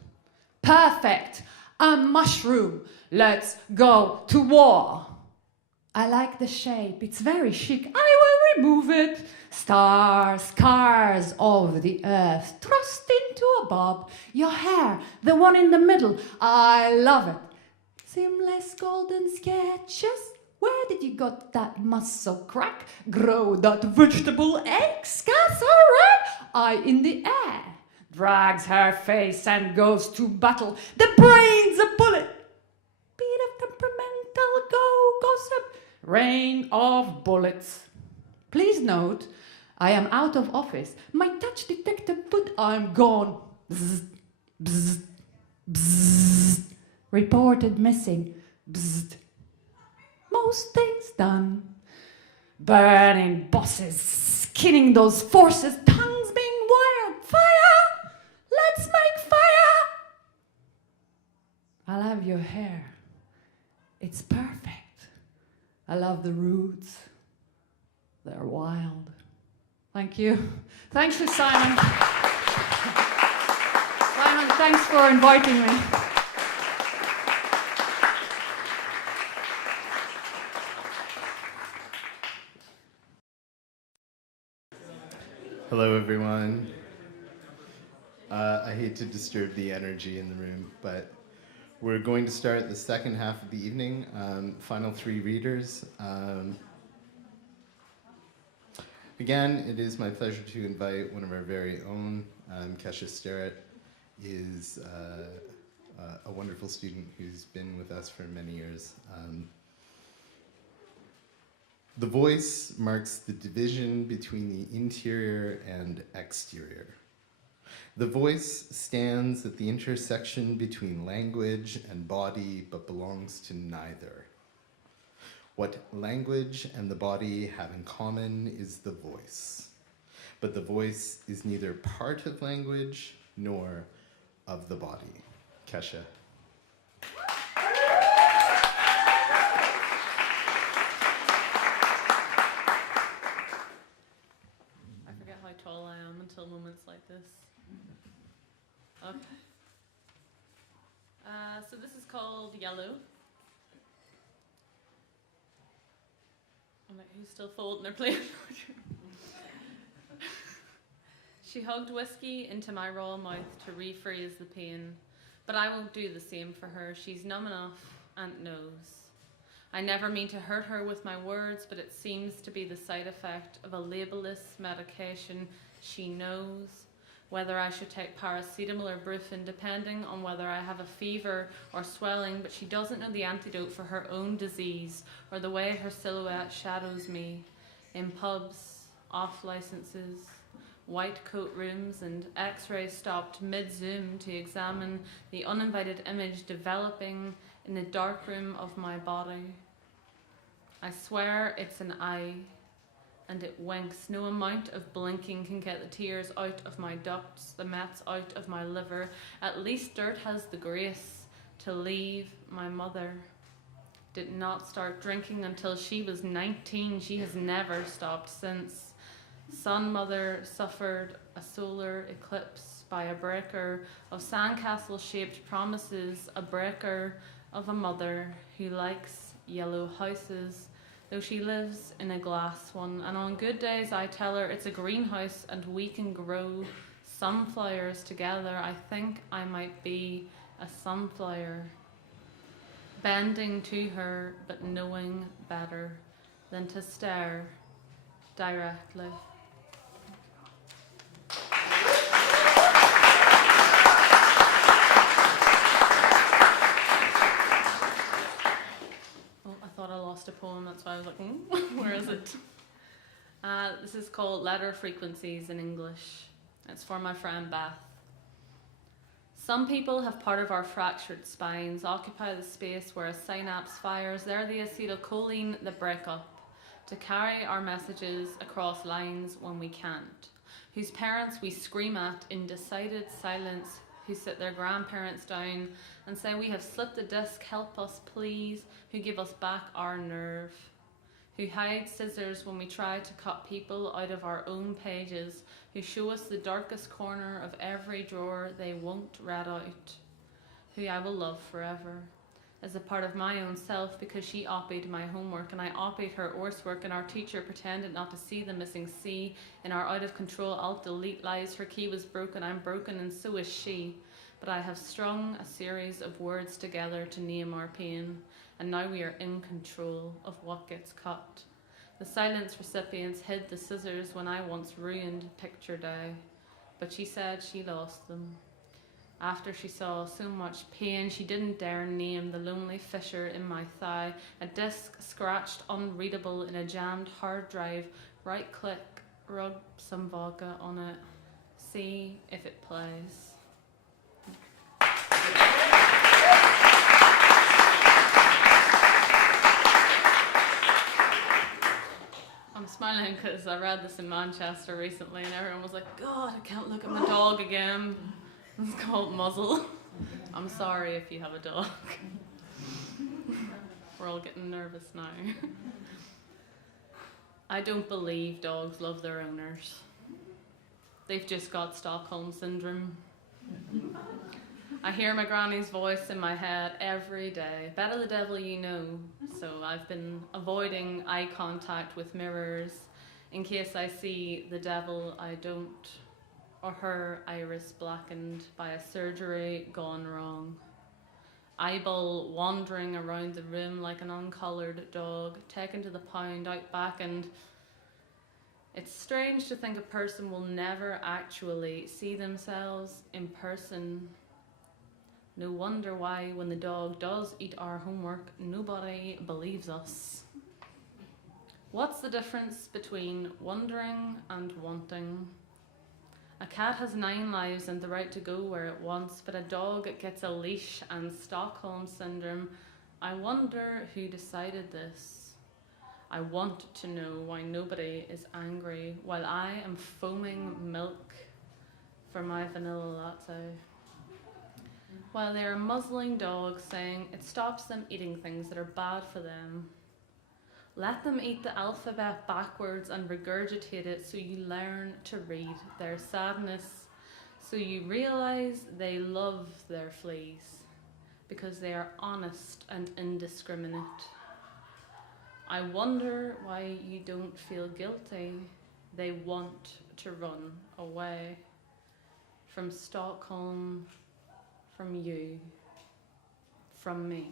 Perfect. A mushroom. Let's go to war. I like the shape. It's very chic. I will remove it. Stars, cars of the earth. Thrust into a bob. Your hair, the one in the middle. I love it. Seamless golden sketches. Where did you got that muscle crack? Grow that vegetable egg? Scatterag. Eye in the air. Drags her face and goes to battle. The brain's a bullet. Beat of temperamental gossip. Rain of bullets. Please note, I am out of office. My touch detector put I'm gone. Bzz, bzz, bzz. Reported missing. Bzz. Most things done. Burning bosses, skinning those forces, tongues being wired. Fire! Let's make fire! I love your hair. It's perfect. I love the roots. They're wild. Thank you. Thanks to Simon. Simon, thanks for inviting me. Hello, everyone. I hate to disturb the energy in the room, but we're going to start the second half of the evening. Final three readers. Again, it is my pleasure to invite one of our very own. Keisha Starrett is a wonderful student who's been with us for many years. The voice marks the division between the interior and exterior. The voice stands at the intersection between language and body, but belongs to neither. What language and the body have in common is the voice. But the voice is neither part of language nor of the body. Keisha. I forget how tall I am until moments like this. Okay. So this is called Yellow. I'm like, who's still folding their plate? She hugged whiskey into my raw mouth to rephrase the pain, but I won't do the same for her. She's numb enough and knows. I never mean to hurt her with my words, but it seems to be the side effect of a labelless medication. She knows whether I should take paracetamol or brufen, depending on whether I have a fever or swelling, but she doesn't know the antidote for her own disease or the way her silhouette shadows me in pubs, off licenses, white coat rooms, and x-ray stopped mid-zoom to examine the uninvited image developing in the dark room of my body. I swear it's an eye, and it winks. No amount of blinking can get the tears out of my ducts, the mets out of my liver. At least dirt has the grace to leave my mother. Did not start drinking until she was 19. She has never stopped since. Sun mother suffered a solar eclipse by a breaker of sandcastle-shaped promises, a breaker of a mother who likes yellow houses, though she lives in a glass one. And on good days I tell her it's a greenhouse and we can grow sunflowers together. I think I might be a sunflower, bending to her but knowing better than to stare directly. A poem, that's why I was like, where is it? This is called Letter Frequencies in English. It's for my friend Beth. Some people have part of our fractured spines occupy the space where a synapse fires. They're the acetylcholine that break up to carry our messages across lines when we can't, whose parents we scream at in decided silence, who sit their grandparents down and say, we have slipped the disc, help us please, who give us back our nerve, who hide scissors when we try to cut people out of our own pages, who show us the darkest corner of every drawer they won't read out, who I will love forever, as a part of my own self, because she opied my homework and I opied her coursework, and our teacher pretended not to see the missing C in our out of control alt-delete lies. Her key was broken, I'm broken, and so is she. But I have strung a series of words together to name our pain, and now we are in control of what gets cut. The silence recipients hid the scissors when I once ruined Picture Day, but she said she lost them. After she saw so much pain, she didn't dare name the lonely fissure in my thigh, a disc scratched unreadable in a jammed hard drive. Right click, rub some vodka on it, see if it plays. I'm smiling because I read this in Manchester recently and everyone was like, God, I can't look at my dog again. It's called Muzzle. I'm sorry if you have a dog. We're all getting nervous now. I don't believe dogs love their owners. They've just got Stockholm Syndrome. I hear my granny's voice in my head every day. Better the devil you know. So I've been avoiding eye contact with mirrors in case I see the devil I don't, or her iris blackened by a surgery gone wrong. Eyeball wandering around the room like an uncoloured dog, taken to the pound out back, and it's strange to think a person will never actually see themselves in person. No wonder why when the dog does eat our homework, nobody believes us. What's the difference between wondering and wanting? A cat has 9 lives and the right to go where it wants, but a dog gets a leash and Stockholm Syndrome. I wonder who decided this. I want to know why nobody is angry while I am foaming milk for my vanilla latte. While they are muzzling dogs saying it stops them eating things that are bad for them. Let them eat the alphabet backwards and regurgitate it so you learn to read their sadness, so you realize they love their fleas because they are honest and indiscriminate. I wonder why you don't feel guilty. They want to run away from Stockholm, from you, from me.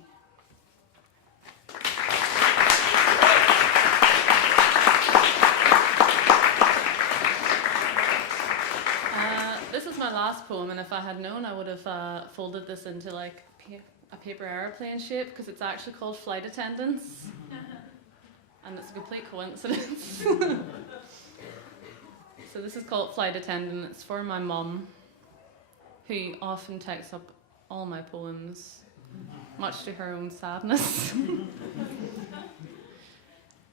This is my last poem, and if I had known, I would have folded this into like a paper airplane shape because it's actually called Flight Attendants, and it's a complete coincidence. So this is called Flight Attendant. It's for my mum, who often takes up all my poems, much to her own sadness.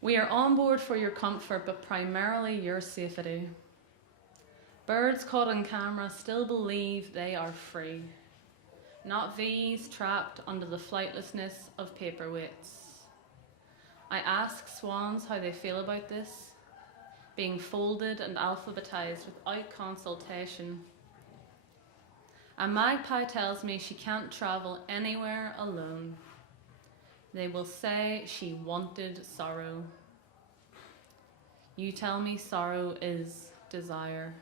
We are on board for your comfort, but primarily your safety. Birds caught on camera still believe they are free, not V's trapped under the flightlessness of paperweights. I ask swans how they feel about this, being folded and alphabetized without consultation. A magpie tells me she can't travel anywhere alone. They will say she wanted sorrow. You tell me sorrow is desire.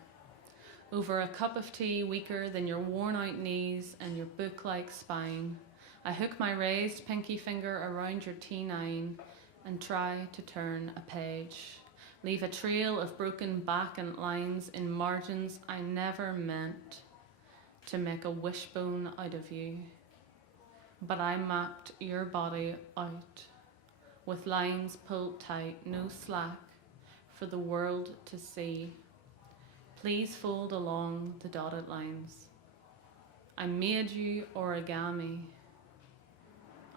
Over a cup of tea weaker than your worn-out knees and your book-like spine, I hook my raised pinky finger around your T9 and try to turn a page. Leave a trail of broken back-end lines in margins I never meant to make a wishbone out of you. But I mapped your body out, with lines pulled tight, no slack, for the world to see. Please fold along the dotted lines. I made you origami.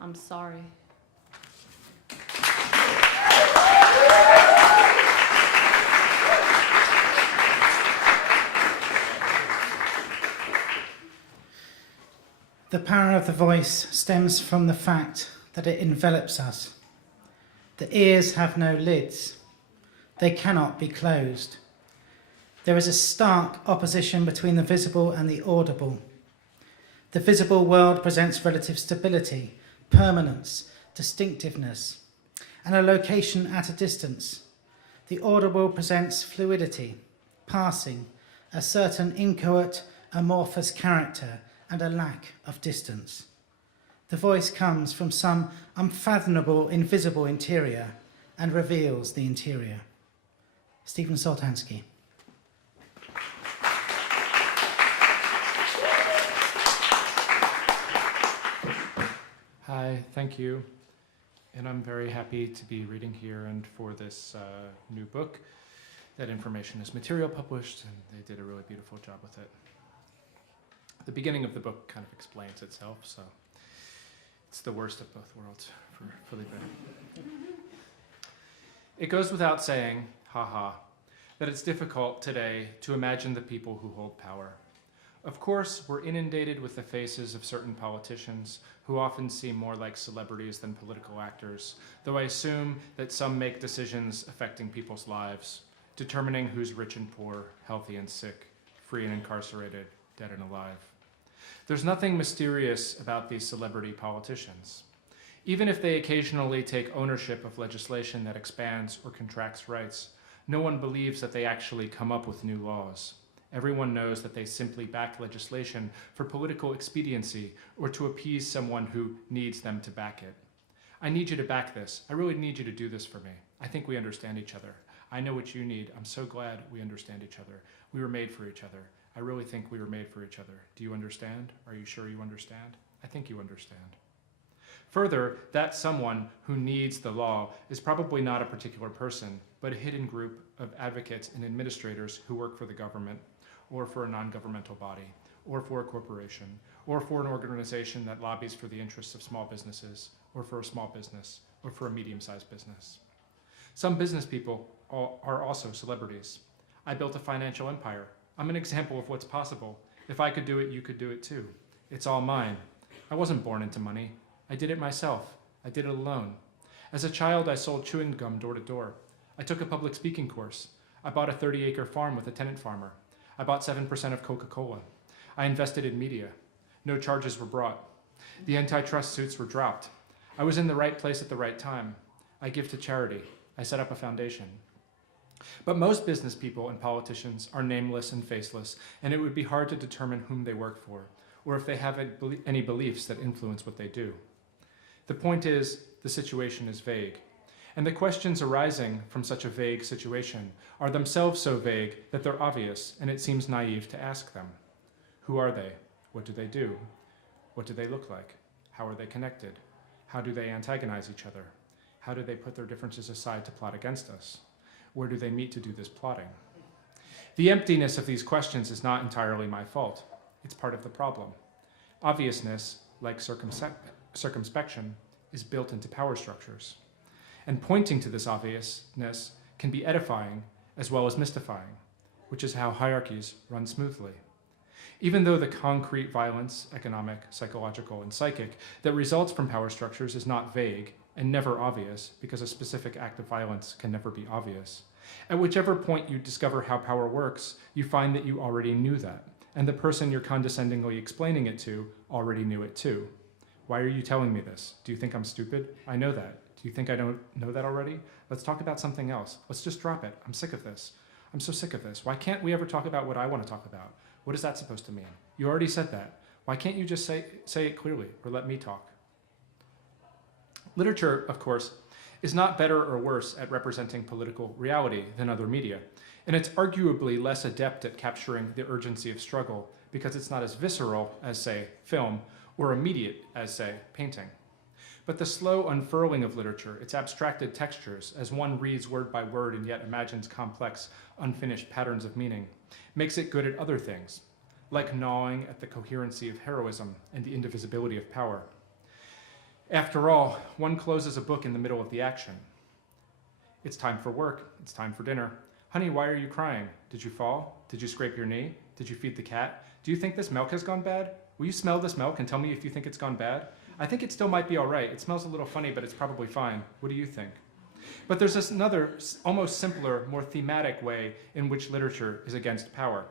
I'm sorry. The power of the voice stems from the fact that it envelops us. The ears have no lids. They cannot be closed. There is a stark opposition between the visible and the audible. The visible world presents relative stability, permanence, distinctiveness, and a location at a distance. The audible presents fluidity, passing, a certain inchoate, amorphous character, and a lack of distance. The voice comes from some unfathomable, invisible interior and reveals the interior. Stephen Zultanski. Hi, thank you. And I'm very happy to be reading here and for this new book. That information is material published, and they did a really beautiful job with it. The beginning of the book kind of explains itself, so it's the worst of both worlds for Felipe. It goes without saying, haha, that it's difficult today to imagine the people who hold power. Of course, we're inundated with the faces of certain politicians who often seem more like celebrities than political actors, though I assume that some make decisions affecting people's lives, determining who's rich and poor, healthy and sick, free and incarcerated, dead and alive. There's nothing mysterious about these celebrity politicians. Even if they occasionally take ownership of legislation that expands or contracts rights, no one believes that they actually come up with new laws. Everyone knows that they simply back legislation for political expediency or to appease someone who needs them to back it. I need you to back this. I really need you to do this for me. I think we understand each other. I know what you need. I'm so glad we understand each other. We were made for each other. I really think we were made for each other. Do you understand? Are you sure you understand? I think you understand. Further, that someone who needs the law is probably not a particular person, but a hidden group of advocates and administrators who work for the government, or for a non-governmental body, or for a corporation, or for an organization that lobbies for the interests of small businesses, or for a small business, or for a medium-sized business. Some business people are also celebrities. I built a financial empire. I'm an example of what's possible. If I could do it, you could do it too. It's all mine. I wasn't born into money. I did it myself. I did it alone. As a child, I sold chewing gum door to door. I took a public speaking course. I bought a 30-acre farm with a tenant farmer. I bought 7% of Coca-Cola. I invested in media. No charges were brought. The antitrust suits were dropped. I was in the right place at the right time. I give to charity. I set up a foundation. But most business people and politicians are nameless and faceless, and it would be hard to determine whom they work for, or if they have any beliefs that influence what they do. The point is, the situation is vague. And the questions arising from such a vague situation are themselves so vague that they're obvious, and it seems naive to ask them. Who are they? What do they do? What do they look like? How are they connected? How do they antagonize each other? How do they put their differences aside to plot against us? Where do they meet to do this plotting? The emptiness of these questions is not entirely my fault. It's part of the problem. Obviousness, like circumspection, is built into power structures. And pointing to this obviousness can be edifying as well as mystifying, which is how hierarchies run smoothly. Even though the concrete violence, economic, psychological, and psychic that results from power structures is not vague and never obvious, because a specific act of violence can never be obvious, at whichever point you discover how power works, you find that you already knew that, and the person you're condescendingly explaining it to already knew it too. Why are you telling me this? Do you think I'm stupid? I know that. Do you think I don't know that already? Let's talk about something else. Let's just drop it. I'm sick of this. I'm so sick of this. Why can't we ever talk about what I want to talk about? What is that supposed to mean? You already said that. Why can't you just say it clearly, or let me talk? Literature, of course, is not better or worse at representing political reality than other media, and it's arguably less adept at capturing the urgency of struggle because it's not as visceral as, say, film, or immediate as, say, painting. But the slow unfurling of literature, its abstracted textures, as one reads word by word and yet imagines complex, unfinished patterns of meaning, makes it good at other things, like gnawing at the coherency of heroism and the indivisibility of power. After all, one closes a book in the middle of the action. It's time for work. It's time for dinner. Honey, why are you crying? Did you fall? Did you scrape your knee? Did you feed the cat? Do you think this milk has gone bad? Will you smell this milk and tell me if you think it's gone bad? I think it still might be all right. It smells a little funny, but it's probably fine. What do you think? But there's this another, almost simpler, more thematic way in which literature is against power.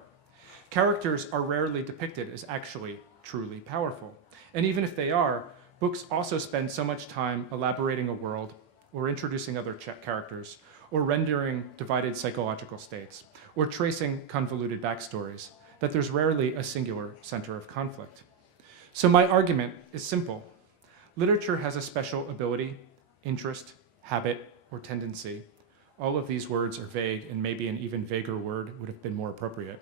Characters are rarely depicted as actually truly powerful. And even if they are, books also spend so much time elaborating a world, or introducing other characters, or rendering divided psychological states, or tracing convoluted backstories, that there's rarely a singular center of conflict. So my argument is simple. Literature has a special ability, interest, habit, or tendency. All of these words are vague, and maybe an even vaguer word would have been more appropriate,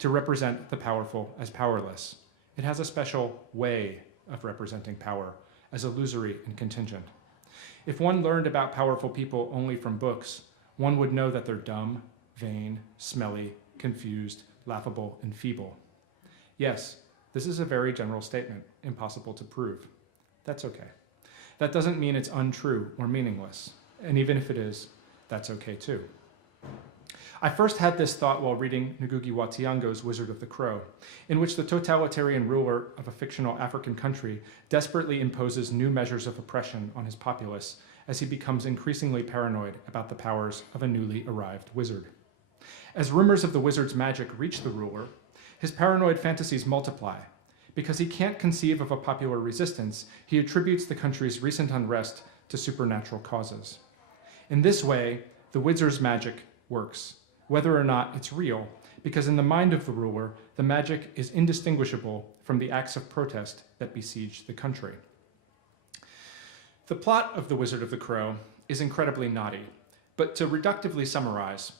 to represent the powerful as powerless. It has a special way of representing power as illusory and contingent. If one learned about powerful people only from books, one would know that they're dumb, vain, smelly, confused, laughable, and feeble. Yes, this is a very general statement, impossible to prove. That's okay. That doesn't mean it's untrue or meaningless. And even if it is, that's okay too. I first had this thought while reading Ngugi wa Thiong'o's Wizard of the Crow, in which the totalitarian ruler of a fictional African country desperately imposes new measures of oppression on his populace as he becomes increasingly paranoid about the powers of a newly arrived wizard. As rumors of the wizard's magic reach the ruler, his paranoid fantasies multiply. Because he can't conceive of a popular resistance, he attributes the country's recent unrest to supernatural causes. In this way, the wizard's magic works, whether or not it's real, because in the mind of the ruler, the magic is indistinguishable from the acts of protest that besiege the country. The plot of The Wizard of the Crow is incredibly knotty, but to reductively summarize,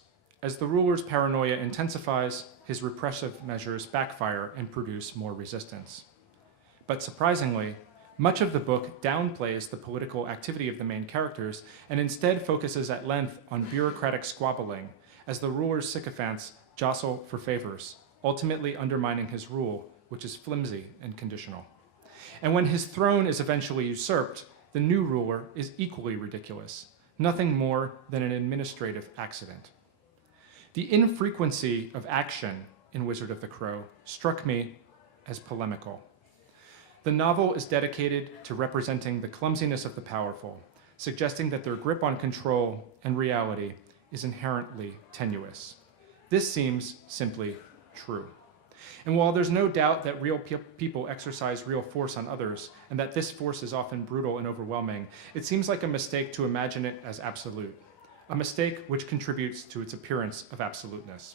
as the ruler's paranoia intensifies, his repressive measures backfire and produce more resistance. But surprisingly, much of the book downplays the political activity of the main characters and instead focuses at length on bureaucratic squabbling as the ruler's sycophants jostle for favors, ultimately undermining his rule, which is flimsy and conditional. And when his throne is eventually usurped, the new ruler is equally ridiculous, nothing more than an administrative accident. The infrequency of action in Wizard of the Crow struck me as polemical. The novel is dedicated to representing the clumsiness of the powerful, suggesting that their grip on control and reality is inherently tenuous. This seems simply true. And while there's no doubt that real people exercise real force on others, and that this force is often brutal and overwhelming, it seems like a mistake to imagine it as absolute, a mistake which contributes to its appearance of absoluteness.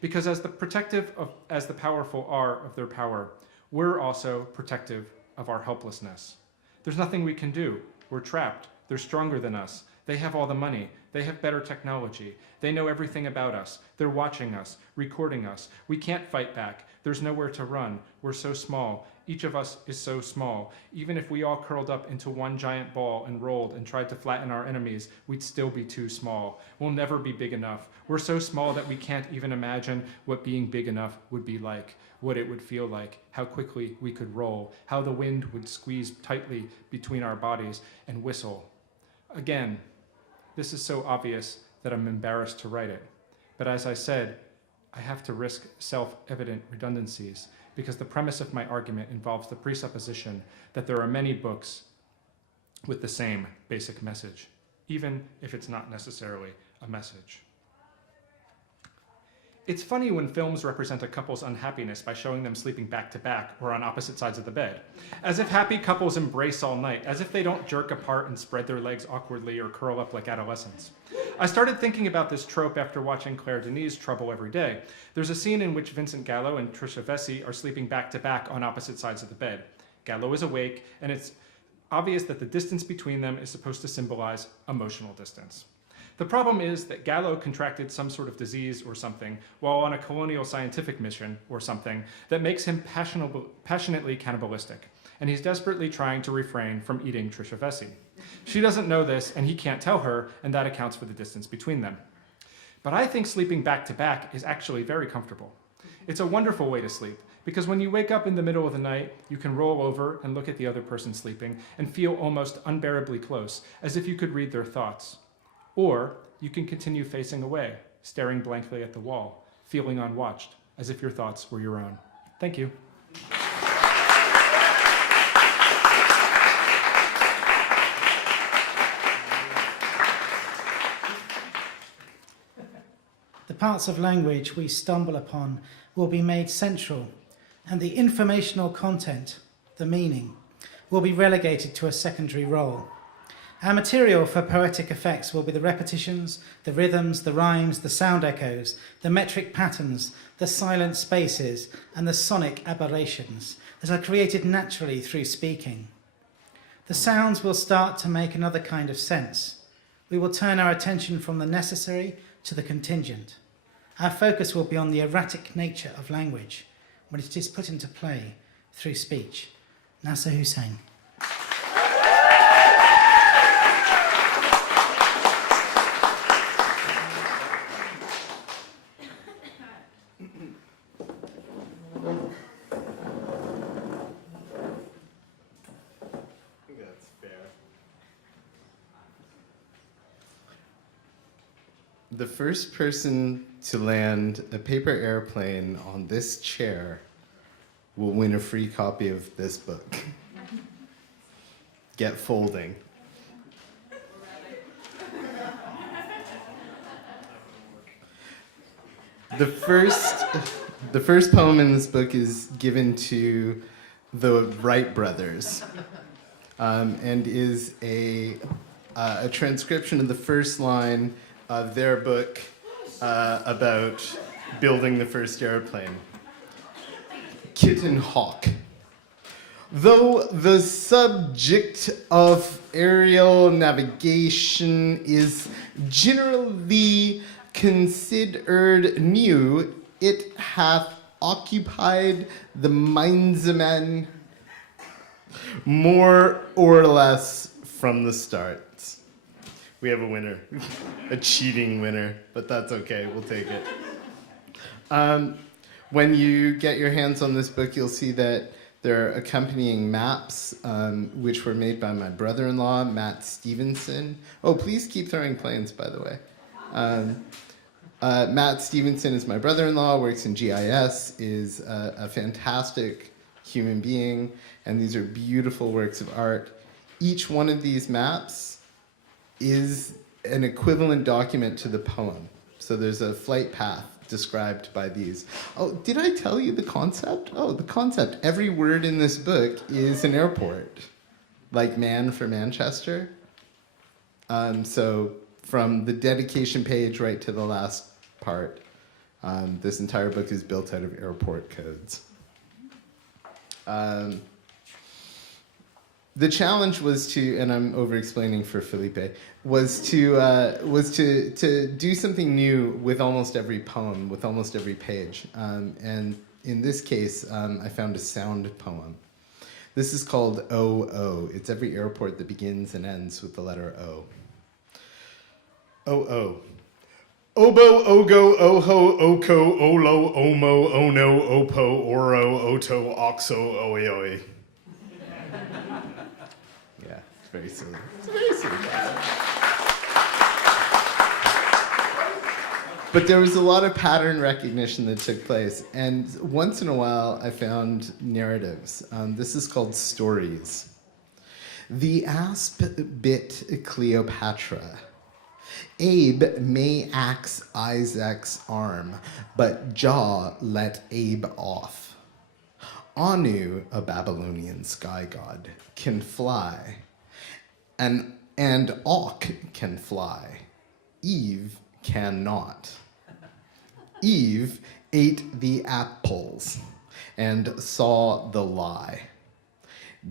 Because as the powerful are of their power, we're also protective of our helplessness. There's nothing we can do. We're trapped. They're stronger than us. They have all the money. They have better technology. They know everything about us. They're watching us, recording us. We can't fight back. There's nowhere to run. We're so small. Each of us is so small. Even if we all curled up into one giant ball and rolled and tried to flatten our enemies, we'd still be too small. We'll never be big enough. We're so small that we can't even imagine what being big enough would be like, what it would feel like, how quickly we could roll, how the wind would squeeze tightly between our bodies and whistle. Again, this is so obvious that I'm embarrassed to write it. But as I said, I have to risk self-evident redundancies because the premise of my argument involves the presupposition that there are many books with the same basic message, even if it's not necessarily a message. It's funny when films represent a couple's unhappiness by showing them sleeping back to back or on opposite sides of the bed, as if happy couples embrace all night, as if they don't jerk apart and spread their legs awkwardly or curl up like adolescents. I started thinking about this trope after watching Claire Denis' Trouble Every Day. There's a scene in which Vincent Gallo and Trisha Vesey are sleeping back to back on opposite sides of the bed. Gallo is awake, and it's obvious that the distance between them is supposed to symbolize emotional distance. The problem is that Gallo contracted some sort of disease or something while on a colonial scientific mission or something that makes him passionately cannibalistic, and he's desperately trying to refrain from eating Trisha Vesey. She doesn't know this, and he can't tell her, and that accounts for the distance between them. But I think sleeping back to back is actually very comfortable. It's a wonderful way to sleep, because when you wake up in the middle of the night, you can roll over and look at the other person sleeping and feel almost unbearably close, as if you could read their thoughts. Or you can continue facing away, staring blankly at the wall, feeling unwatched, as if your thoughts were your own. Thank you. The parts of language we stumble upon will be made central, and the informational content, the meaning, will be relegated to a secondary role. Our material for poetic effects will be the repetitions, the rhythms, the rhymes, the sound echoes, the metric patterns, the silent spaces, and the sonic aberrations that are created naturally through speaking. The sounds will start to make another kind of sense. We will turn our attention from the necessary to the contingent. Our focus will be on the erratic nature of language when it is put into play through speech. Nasser Hussain. The first person to land a paper airplane on this chair will win a free copy of this book. Get folding. The first poem in this book is given to the Wright brothers, and is a transcription of the first line of their book about building the first airplane. Kitten Hawk. Though the subject of aerial navigation is generally considered new, it hath occupied the minds of men more or less from the start. We have a winner, a cheating winner, but that's okay, we'll take it. When you get your hands on this book, you'll see that there are accompanying maps, which were made by my brother-in-law, Matt Stevenson. Oh, please keep throwing planes, by the way. Matt Stevenson is my brother-in-law, works in GIS, is a fantastic human being, and these are beautiful works of art. Each one of these maps is an equivalent document to the poem. So there's a flight path described by these. Oh, did I tell you the concept? Oh, the concept. Every word in this book is an airport, like man for Manchester. So from the dedication page right to the last part, this entire book is built out of airport codes. The challenge was to, and I'm over-explaining for Felipe, was to do something new with almost every poem, with almost every page. And in this case, I found a sound poem. This is called O-O. It's every airport that begins and ends with the letter O. O-O. Obo, Ogo, Oho, Oko, Olo, Omo, Ono, Opo, Oro, Oto, Oxo, Oi, Oi. Yeah, it's very silly. It's very silly. But there was a lot of pattern recognition that took place, and once in a while I found narratives. This is called stories. The asp bit Cleopatra. Abe may axe Isaac's arm, but Jah let Abe off. Anu, a Babylonian sky god, can fly, and Auk can fly. Eve cannot. Eve ate the apples and saw the lie.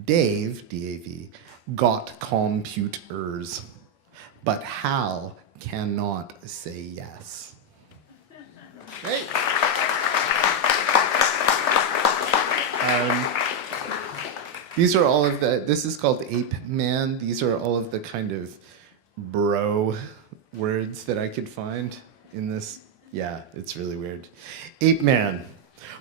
Dave, D-A-V, got computers, but Hal cannot say yes. Great. These are all of the, this is called Ape Man. These are all of the kind of bro words that I could find in this. Yeah, it's really weird. Ape Man.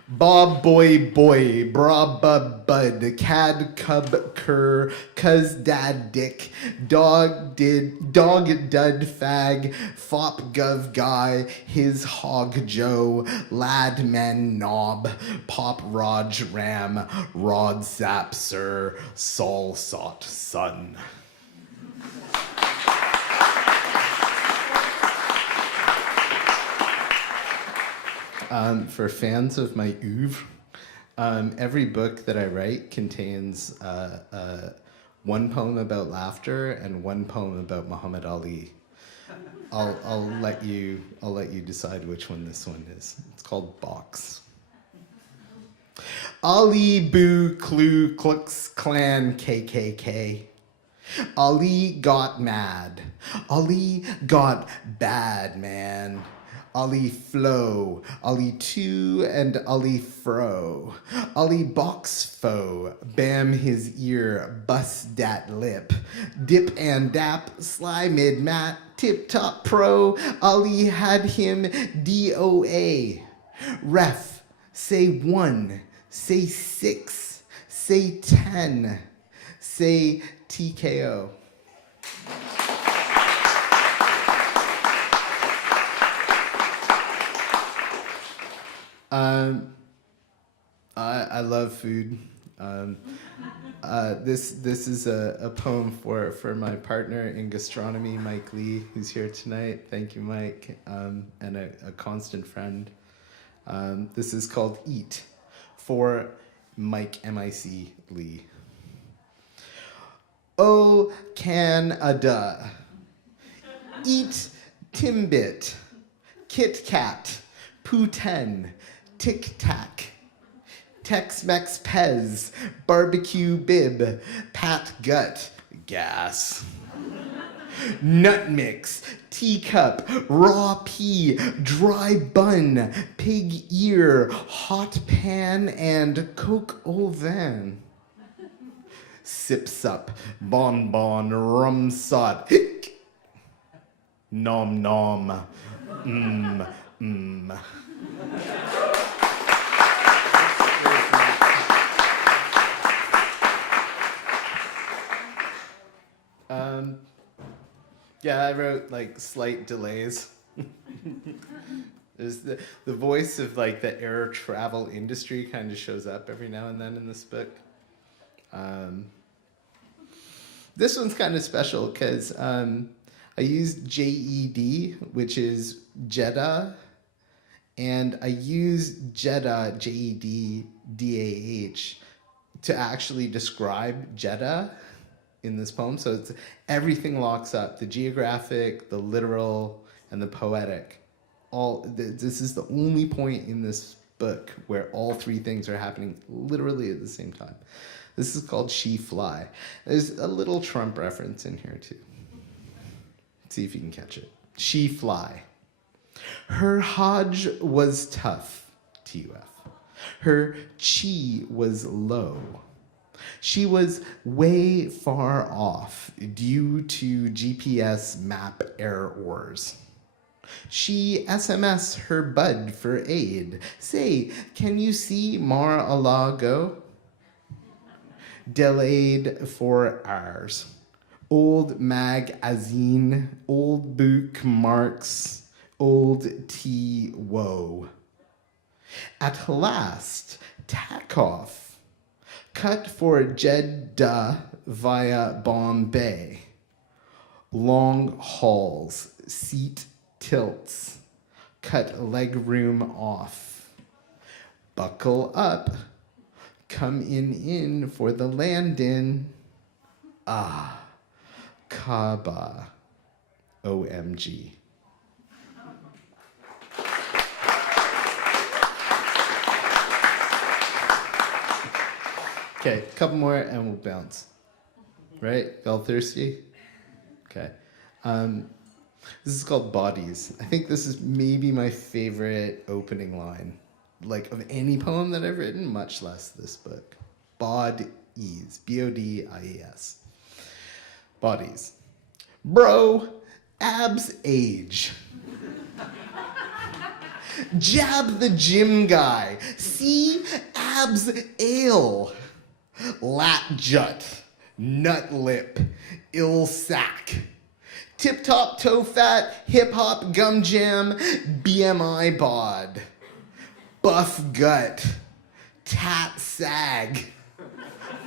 Bob boy boy, bra bub bud, cad cub cur, cuz dad dick, dog dud fag, fop gov guy, his hog joe, lad men knob, pop raj ram, rod sap sir, sol sot son. For fans of my oeuvre, every book that I write contains one poem about laughter and one poem about Muhammad Ali. I'll let you decide which one this one is. It's called Box. Ali Boo Klu Klux Klan KKK. Ali got mad. Ali got bad, man. Ali flow, Ali to and Ali fro. Ali box foe, bam his ear, bust dat lip. Dip and dap, sly mid mat, tip top pro. Ali had him DOA. Ref, say 1, say 6, say 10, say TKO. I love food. This is a poem for my partner in gastronomy, Mike Lee, who's here tonight. Thank you, Mike, and a constant friend. This is called Eat for Mike, M-I-C, Lee. Oh, Canada. Eat Timbit, Kit Kat, Pooten, Tic Tac, Tex-Mex Pez, Barbecue Bib, Pat Gut, Gas. nut mix, teacup, raw pea, dry bun, pig ear, hot pan, and coq au vin. Sip sup, bonbon, rum sot, hick, nom nom, mmm. Yeah, I wrote like slight delays. There's the voice of like the air travel industry kind of shows up every now and then in this book. This one's kind of special because I used JED, which is Jeddah, and I used Jeddah, JEDDAH, to actually describe Jeddah in this poem. So it's everything locks up, the geographic, the literal, and the poetic. This is the only point in this book where all three things are happening literally at the same time. This is called She Fly. There's a little Trump reference in here too. See if you can catch it. She Fly. Her Hajj was tough, TUF. Her chi was low. She was way far off due to GPS map errors. She SMS her bud for aid. Say, can you see Mar-a-Lago? Delayed for hours. Old magazine, old bookmarks, old tea woe. At last, tack off. Cut for Jeddah via Bombay. Long hauls, seat tilts. Cut legroom off. Buckle up. Come in for the land-in. Ah, Kaaba. OMG. Okay, a couple more and we'll bounce. Right? Y'all thirsty? Okay. This is called Bodies. I think this is maybe my favorite opening line, like of any poem that I've written, much less this book. Bod-ease. B-O-D-I-E-S. Bodies. Bro, abs age. Jab the gym guy. See, abs ale. Lat jut, nut lip, ill sack, tip top toe fat, hip hop gum jam, BMI bod, buff gut, tat sag,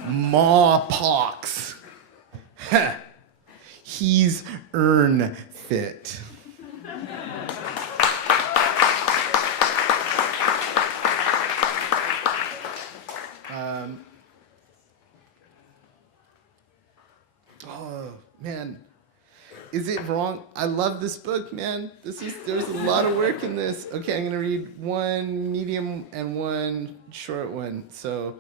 maw pox. He's urn fit. Oh, man. Is it wrong? I love this book, man. There's a lot of work in this. Okay, I'm going to read one medium and one short one. So,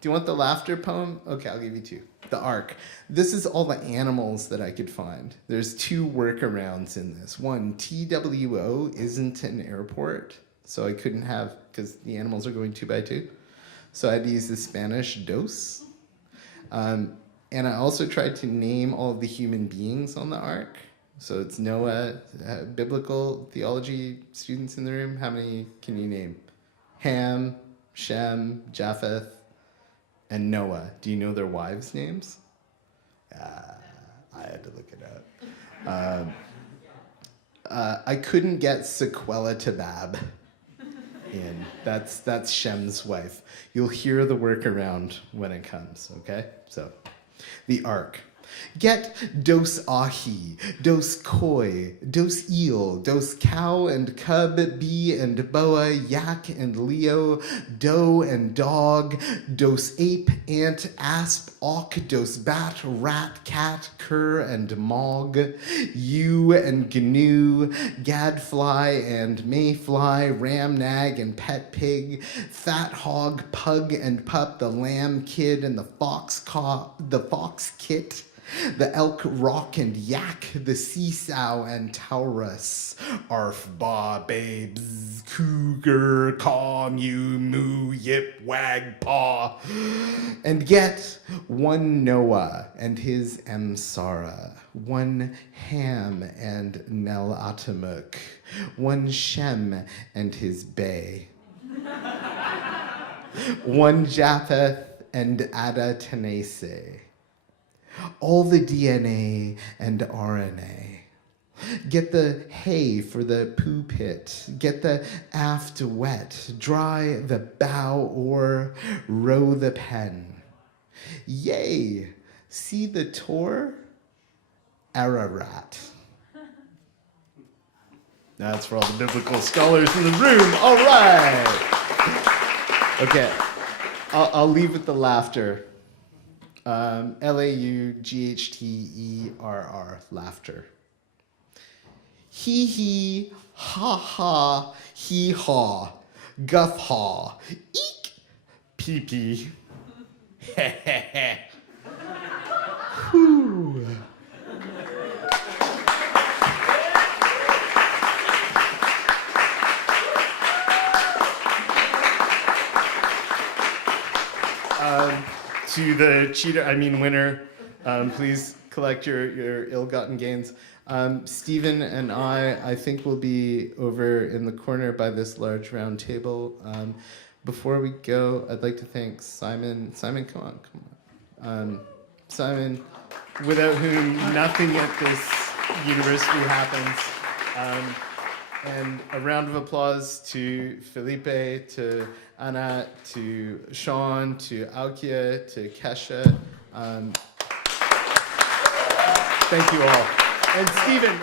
do you want the laughter poem? Okay, I'll give you two. The Ark. This is all the animals that I could find. There's two workarounds in this. One, TWO isn't an airport, so I couldn't have, because the animals are going 2 by 2. So I had to use the Spanish dos. And I also tried to name all of the human beings on the Ark. So it's Noah, biblical theology students in the room. How many can you name? Ham, Shem, Japheth, and Noah. Do you know their wives' names? I had to look it up. I couldn't get Sequela Tabab in. That's Shem's wife. You'll hear the workaround when it comes, okay? So, the Ark. Get dos ahi, dos koi, dos eel, dos cow and cub, bee and boa, yak and leo, doe and dog, dos ape, ant, asp, auk, dos bat, rat, cat, cur and mog, ewe and gnu, gadfly and mayfly, ram, nag and pet pig, fat hog, pug and pup, the lamb kid and the fox kit, The elk rock and yak, the seesaw and taurus, arf, ba, babes, cougar, caw, mew, moo, yip, wag, paw. And get one Noah and his Emsara, one Ham and Nel Atamuk, one Shem and his Bay, one Japheth and Ada Tenese. All the DNA and RNA. Get the hay for the poo pit. Get the aft wet. Dry the bow or row the pen. Yay! See the tour? Ararat. That's for all the biblical scholars in the room. All right. Okay, I'll leave with the laughter. Laughtererr, laughter. Hee hee, ha ha, hee haw, guff haw, eek, pee pee, heh heh heh. Whew. To the winner, please collect your ill-gotten gains. Stephen and I think will be over in the corner by this large round table. Before we go, I'd like to thank Simon. Simon, come on. Simon, without whom nothing at this university happens. And a round of applause to Felipe, to Anat, to Sean, to Aukje, to Keisha. Thank you all. And Stephen.